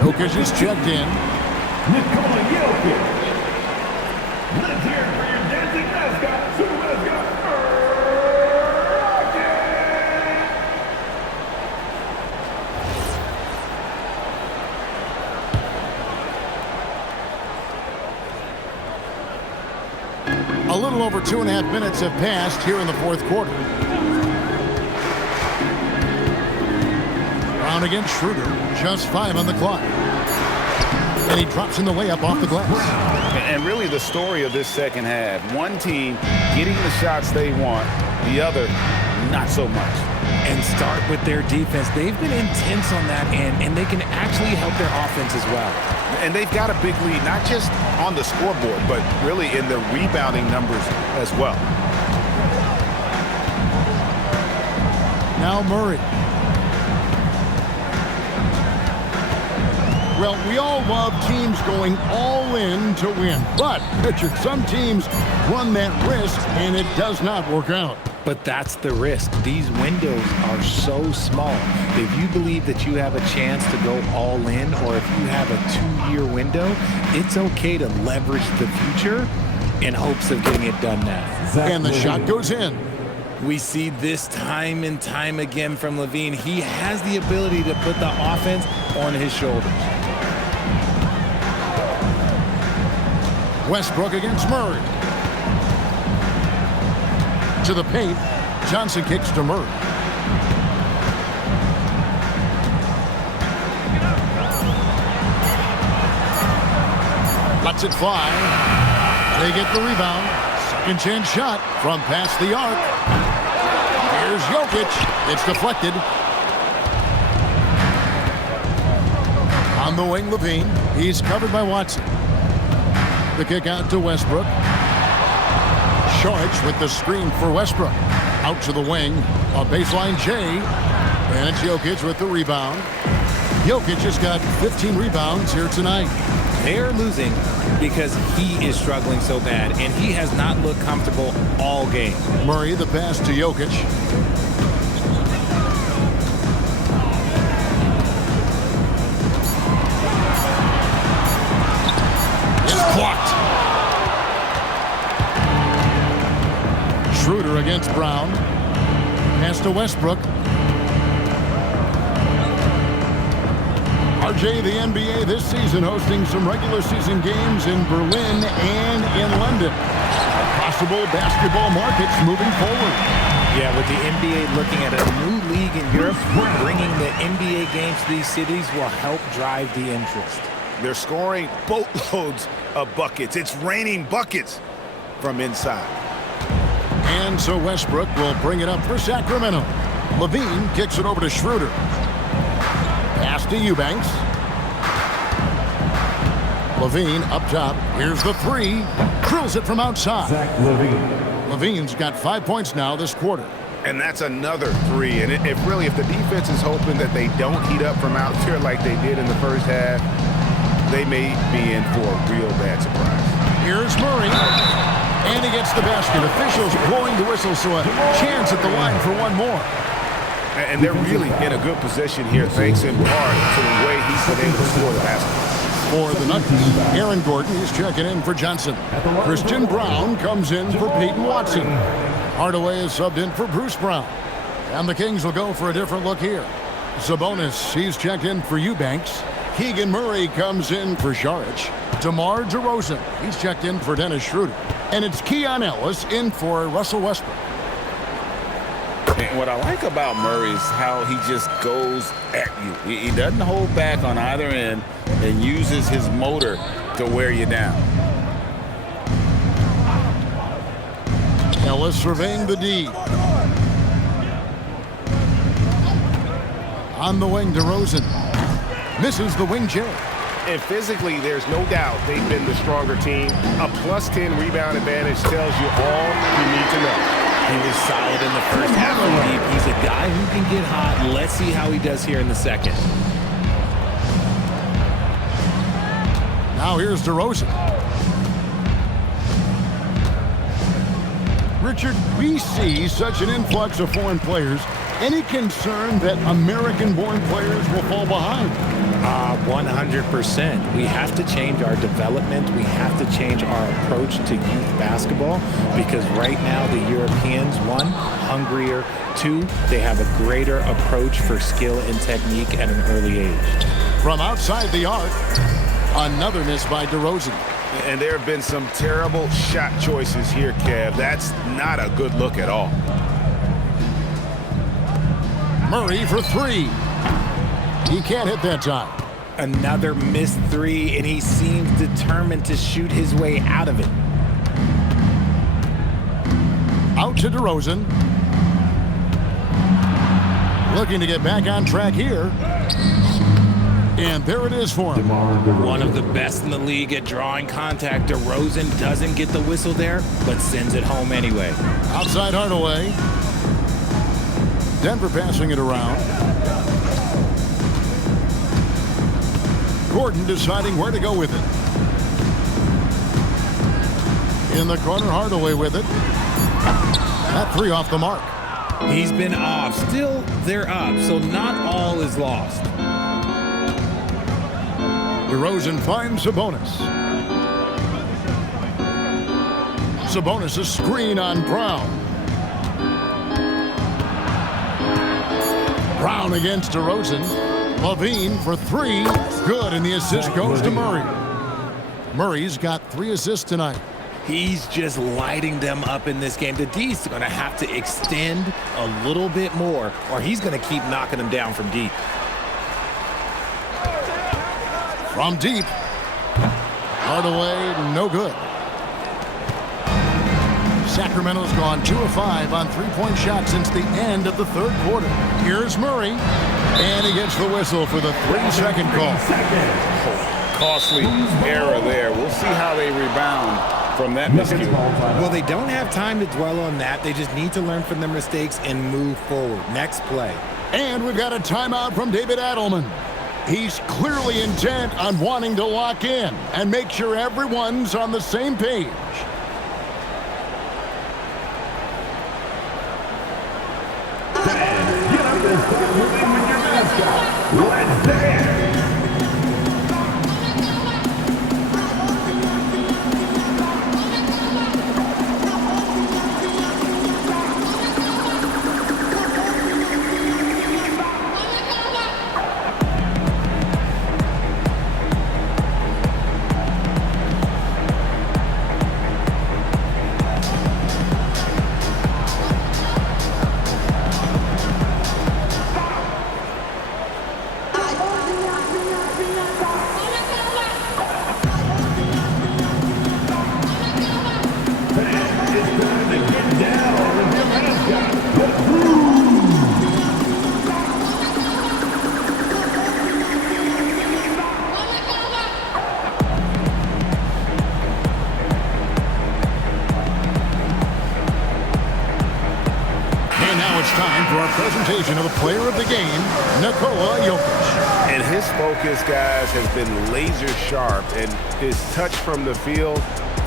Jokic is checked in. Nikola Jokic. Let's hear it for your dancing mascot, super mascot, A little over 2.5 minutes have passed here in the fourth quarter. Brown against Schroeder. Just 5 on the clock. And he drops in the layup off the glass. And really the story of this second half, one team getting the shots they want, the other not so much. And start with their defense. They've been intense on that end, and they can actually help their offense as well. And they've got a big lead, not just on the scoreboard, but really in the rebounding numbers as well. Now Murray. Well, we all love teams going all in to win. But, Richard, some teams run that risk, and it does not work out. But that's the risk. These windows are so small. If you believe that you have a chance to go all in, or if you have a 2-year window, it's okay to leverage the future in hopes of getting it done now. And the shot goes in. We see this time and time again from LaVine. He has the ability to put the offense on his shoulders. Westbrook against Murray. To the paint. Johnson kicks to Murray. Lets it fly. They get the rebound. Second chance shot from past the arc. Here's Jokic. It's deflected. On the wing, Levine. He's covered by Watson. The kick out to Westbrook. Saric with the screen for Westbrook. Out to the wing. A baseline J. And it's Jokic with the rebound. Jokic has got 15 rebounds here tonight. They're losing because he is struggling so bad, and he has not looked comfortable all game. Murray, the pass to Jokic. It's blocked. Schroeder against Brown. Pass to Westbrook. RJ, the NBA this season hosting some regular season games in Berlin and in London. Possible basketball markets moving forward. Yeah, with the NBA looking at a new league in Europe, bringing the NBA games to these cities will help drive the interest. They're scoring boatloads of buckets. It's raining buckets from inside. And so Westbrook will bring it up for Sacramento. Levine kicks it over to Schroeder. Pass to Eubanks. Levine up top. Here's the three. Drills it from outside. Zach LaVine. Levine's got 5 points now this quarter. And that's another three. And if the defense is hoping that they don't heat up from out there like they did in the first half, they may be in for a real bad surprise. Here's Murray. And he gets the basket. Officials blowing the whistle, so a chance at the line for one more. And they're really in a good position here, thanks in part to the way he's been able to score the basketball. For the Nuggets, Aaron Gordon is checking in for Johnson. Christian Brown comes in for Peyton Watson. Hardaway is subbed in for Bruce Brown. And the Kings will go for a different look here. Sabonis, he's checked in for Eubanks. Keegan Murray comes in for Saric. DeMar DeRozan, he's checked in for Dennis Schroeder. And it's Keon Ellis in for Russell Westbrook. And what I like about Murray is how he just goes at you. He doesn't hold back on either end and uses his motor to wear you down. Ellis surveying the D. On the wing, DeRozan. Misses the wing J. And physically, there's no doubt they've been the stronger team. A plus 10 rebound advantage tells you all you need to know. He was solid in the first half from deep. He's a guy who can get hot. Let's see how he does here in the second. Now here's DeRozan. Richard, we see such an influx of foreign players. Any concern that American-born players will fall behind? 100%. We have to change our development. We have to change our approach to youth basketball because right now the Europeans, one, hungrier, two, they have a greater approach for skill and technique at an early age. From outside the arc, another miss by DeRozan. And there have been some terrible shot choices here, Kev. That's not a good look at all. Murray for three. He can't hit that time. Another missed three, and he seems determined to shoot his way out of it. Out to DeRozan. Looking to get back on track here. And there it is for him. One of the best in the league at drawing contact. DeRozan doesn't get the whistle there, but sends it home anyway. Outside Hardaway. Denver passing it around. Gordon deciding where to go with it. In the corner, Hardaway with it. That three off the mark. He's been off. Still, they're up, so not all is lost. DeRozan finds Sabonis. Sabonis a screen on Brown. Brown against DeRozan. Levine for three. Good, and the assist goes to Murray. Murray's got 3 assists tonight. He's just lighting them up in this game. The D's going to have to extend a little bit more, or he's going to keep knocking them down from deep. From deep. Hardaway, no good. Sacramento's gone 2 of 5 on three-point shots since the end of the third quarter. Here's Murray, and he gets the whistle for the 3-second call. Costly error there. We'll see how they rebound from that miscue. Well, they don't have time to dwell on that. They just need to learn from their mistakes and move forward. Next play. And we've got a timeout from David Adelman. He's clearly intent on wanting to lock in and make sure everyone's on the same page. Get up and start moving with your mascot. Let's dance. Presentation of the player of the game, Nikola Jokic. And his focus, guys, has been laser sharp, and his touch from the field,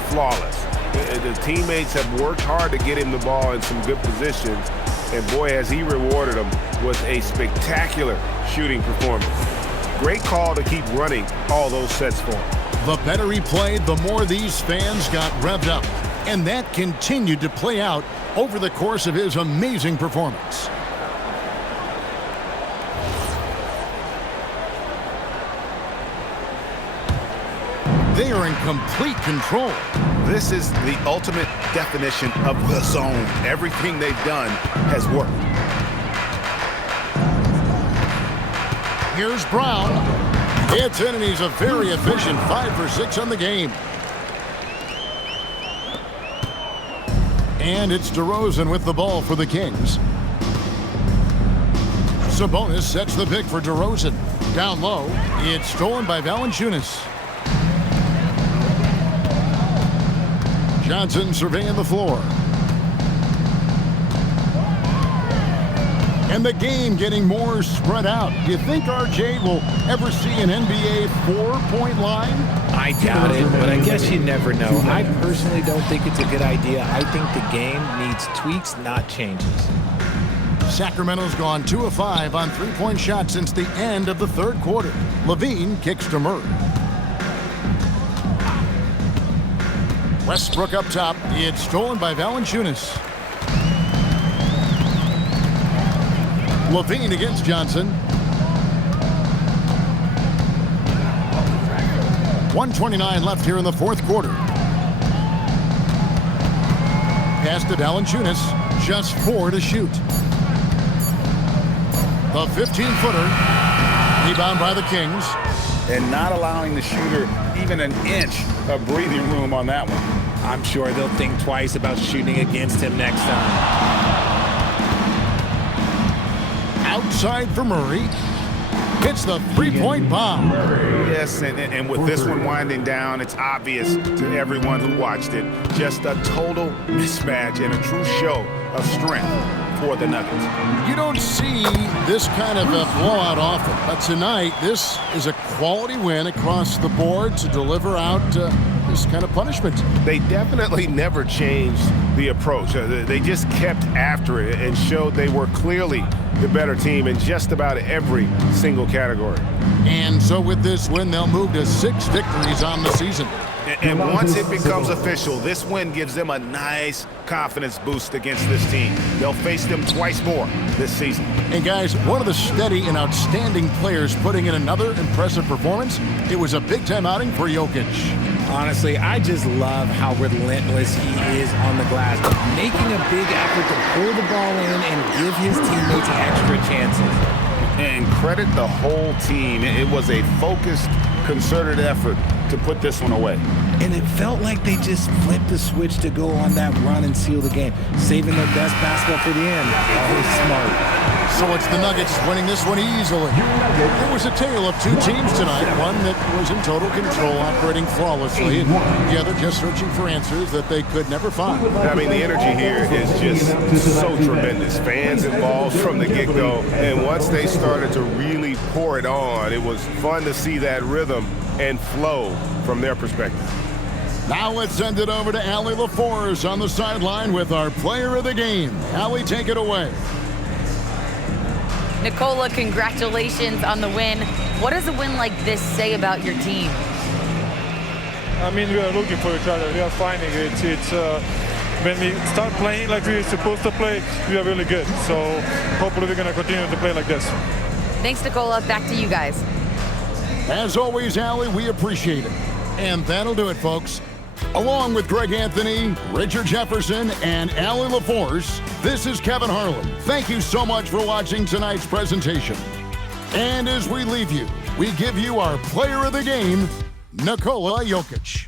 flawless. The teammates have worked hard to get him the ball in some good positions, and boy, has he rewarded them with a spectacular shooting performance. Great call to keep running all those sets for him. The better he played, the more these fans got revved up, and that continued to play out over the course of his amazing performance. They are in complete control. This is the ultimate definition of the zone. Everything they've done has worked. Here's Brown. It's in, and he's a very efficient 5 for 6 on the game. And it's DeRozan with the ball for the Kings. Sabonis sets the pick for DeRozan. Down low, it's stolen by Valanciunas. Johnson surveying the floor. And the game getting more spread out. Do you think RJ will ever see an NBA 4-point line? I doubt it, but I guess you never know. I personally don't think it's a good idea. I think the game needs tweaks, not changes. Sacramento's gone 2 of 5 on three-point shots since the end of the third quarter. Levine kicks to Murray. Westbrook up top. It's stolen by Valanciunas. Levine against Johnson. 1:29 left here in the fourth quarter. Pass to Valanciunas. Just 4 to shoot. The 15-footer. Rebound by the Kings. And not allowing the shooter even an inch of breathing room on that one. I'm sure they'll think twice about shooting against him next time. Outside for Murray. Hits the three-point bomb. Yes, and with this one winding down, it's obvious to everyone who watched it. Just a total mismatch and a true show of strength for the Nuggets. You don't see this kind of a blowout often, but tonight this is a quality win across the board to deliver out this kind of punishment. They definitely never changed the approach. They just kept after it and showed they were clearly the better team in just about every single category. And so with this win, they'll move to 6 victories on the season. And once it becomes official, this win gives them a nice confidence boost against this team. They'll face them twice more this season. And guys, one of the steady and outstanding players putting in another impressive performance. It was a big-time outing for Jokic. Honestly, I just love how relentless he is on the glass, making a big effort to pull the ball in and give his teammates extra chances. And credit the whole team. It was a focused, concerted effort to put this one away. and it felt like they just flipped the switch to go on that run and seal the game, saving their best basketball for the end. Always smart. So it's the Nuggets winning this one easily. It was a tale of two teams tonight, one that was in total control, operating flawlessly, and the other just searching for answers that they could never find. I mean, the energy here is just so tremendous. Fans involved from the get-go, and once they started to really pour it on, it was fun to see that rhythm and flow from their perspective. Now let's send it over to Allie LaForce on the sideline with our player of the game. Allie, take it away. Nikola, congratulations on the win. What does a win like this say about your team? I mean, we are looking for each other. We are finding it. When we start playing like we're supposed to play, we are really good. So hopefully we're going to continue to play like this. Thanks, Nikola. Back to you guys. As always, Allie, we appreciate it. And that'll do it, folks. Along with Greg Anthony, Richard Jefferson, and Allie LaForce, this is Kevin Harlan. Thank you so much for watching tonight's presentation. And as we leave you, we give you our player of the game, Nikola Jokic.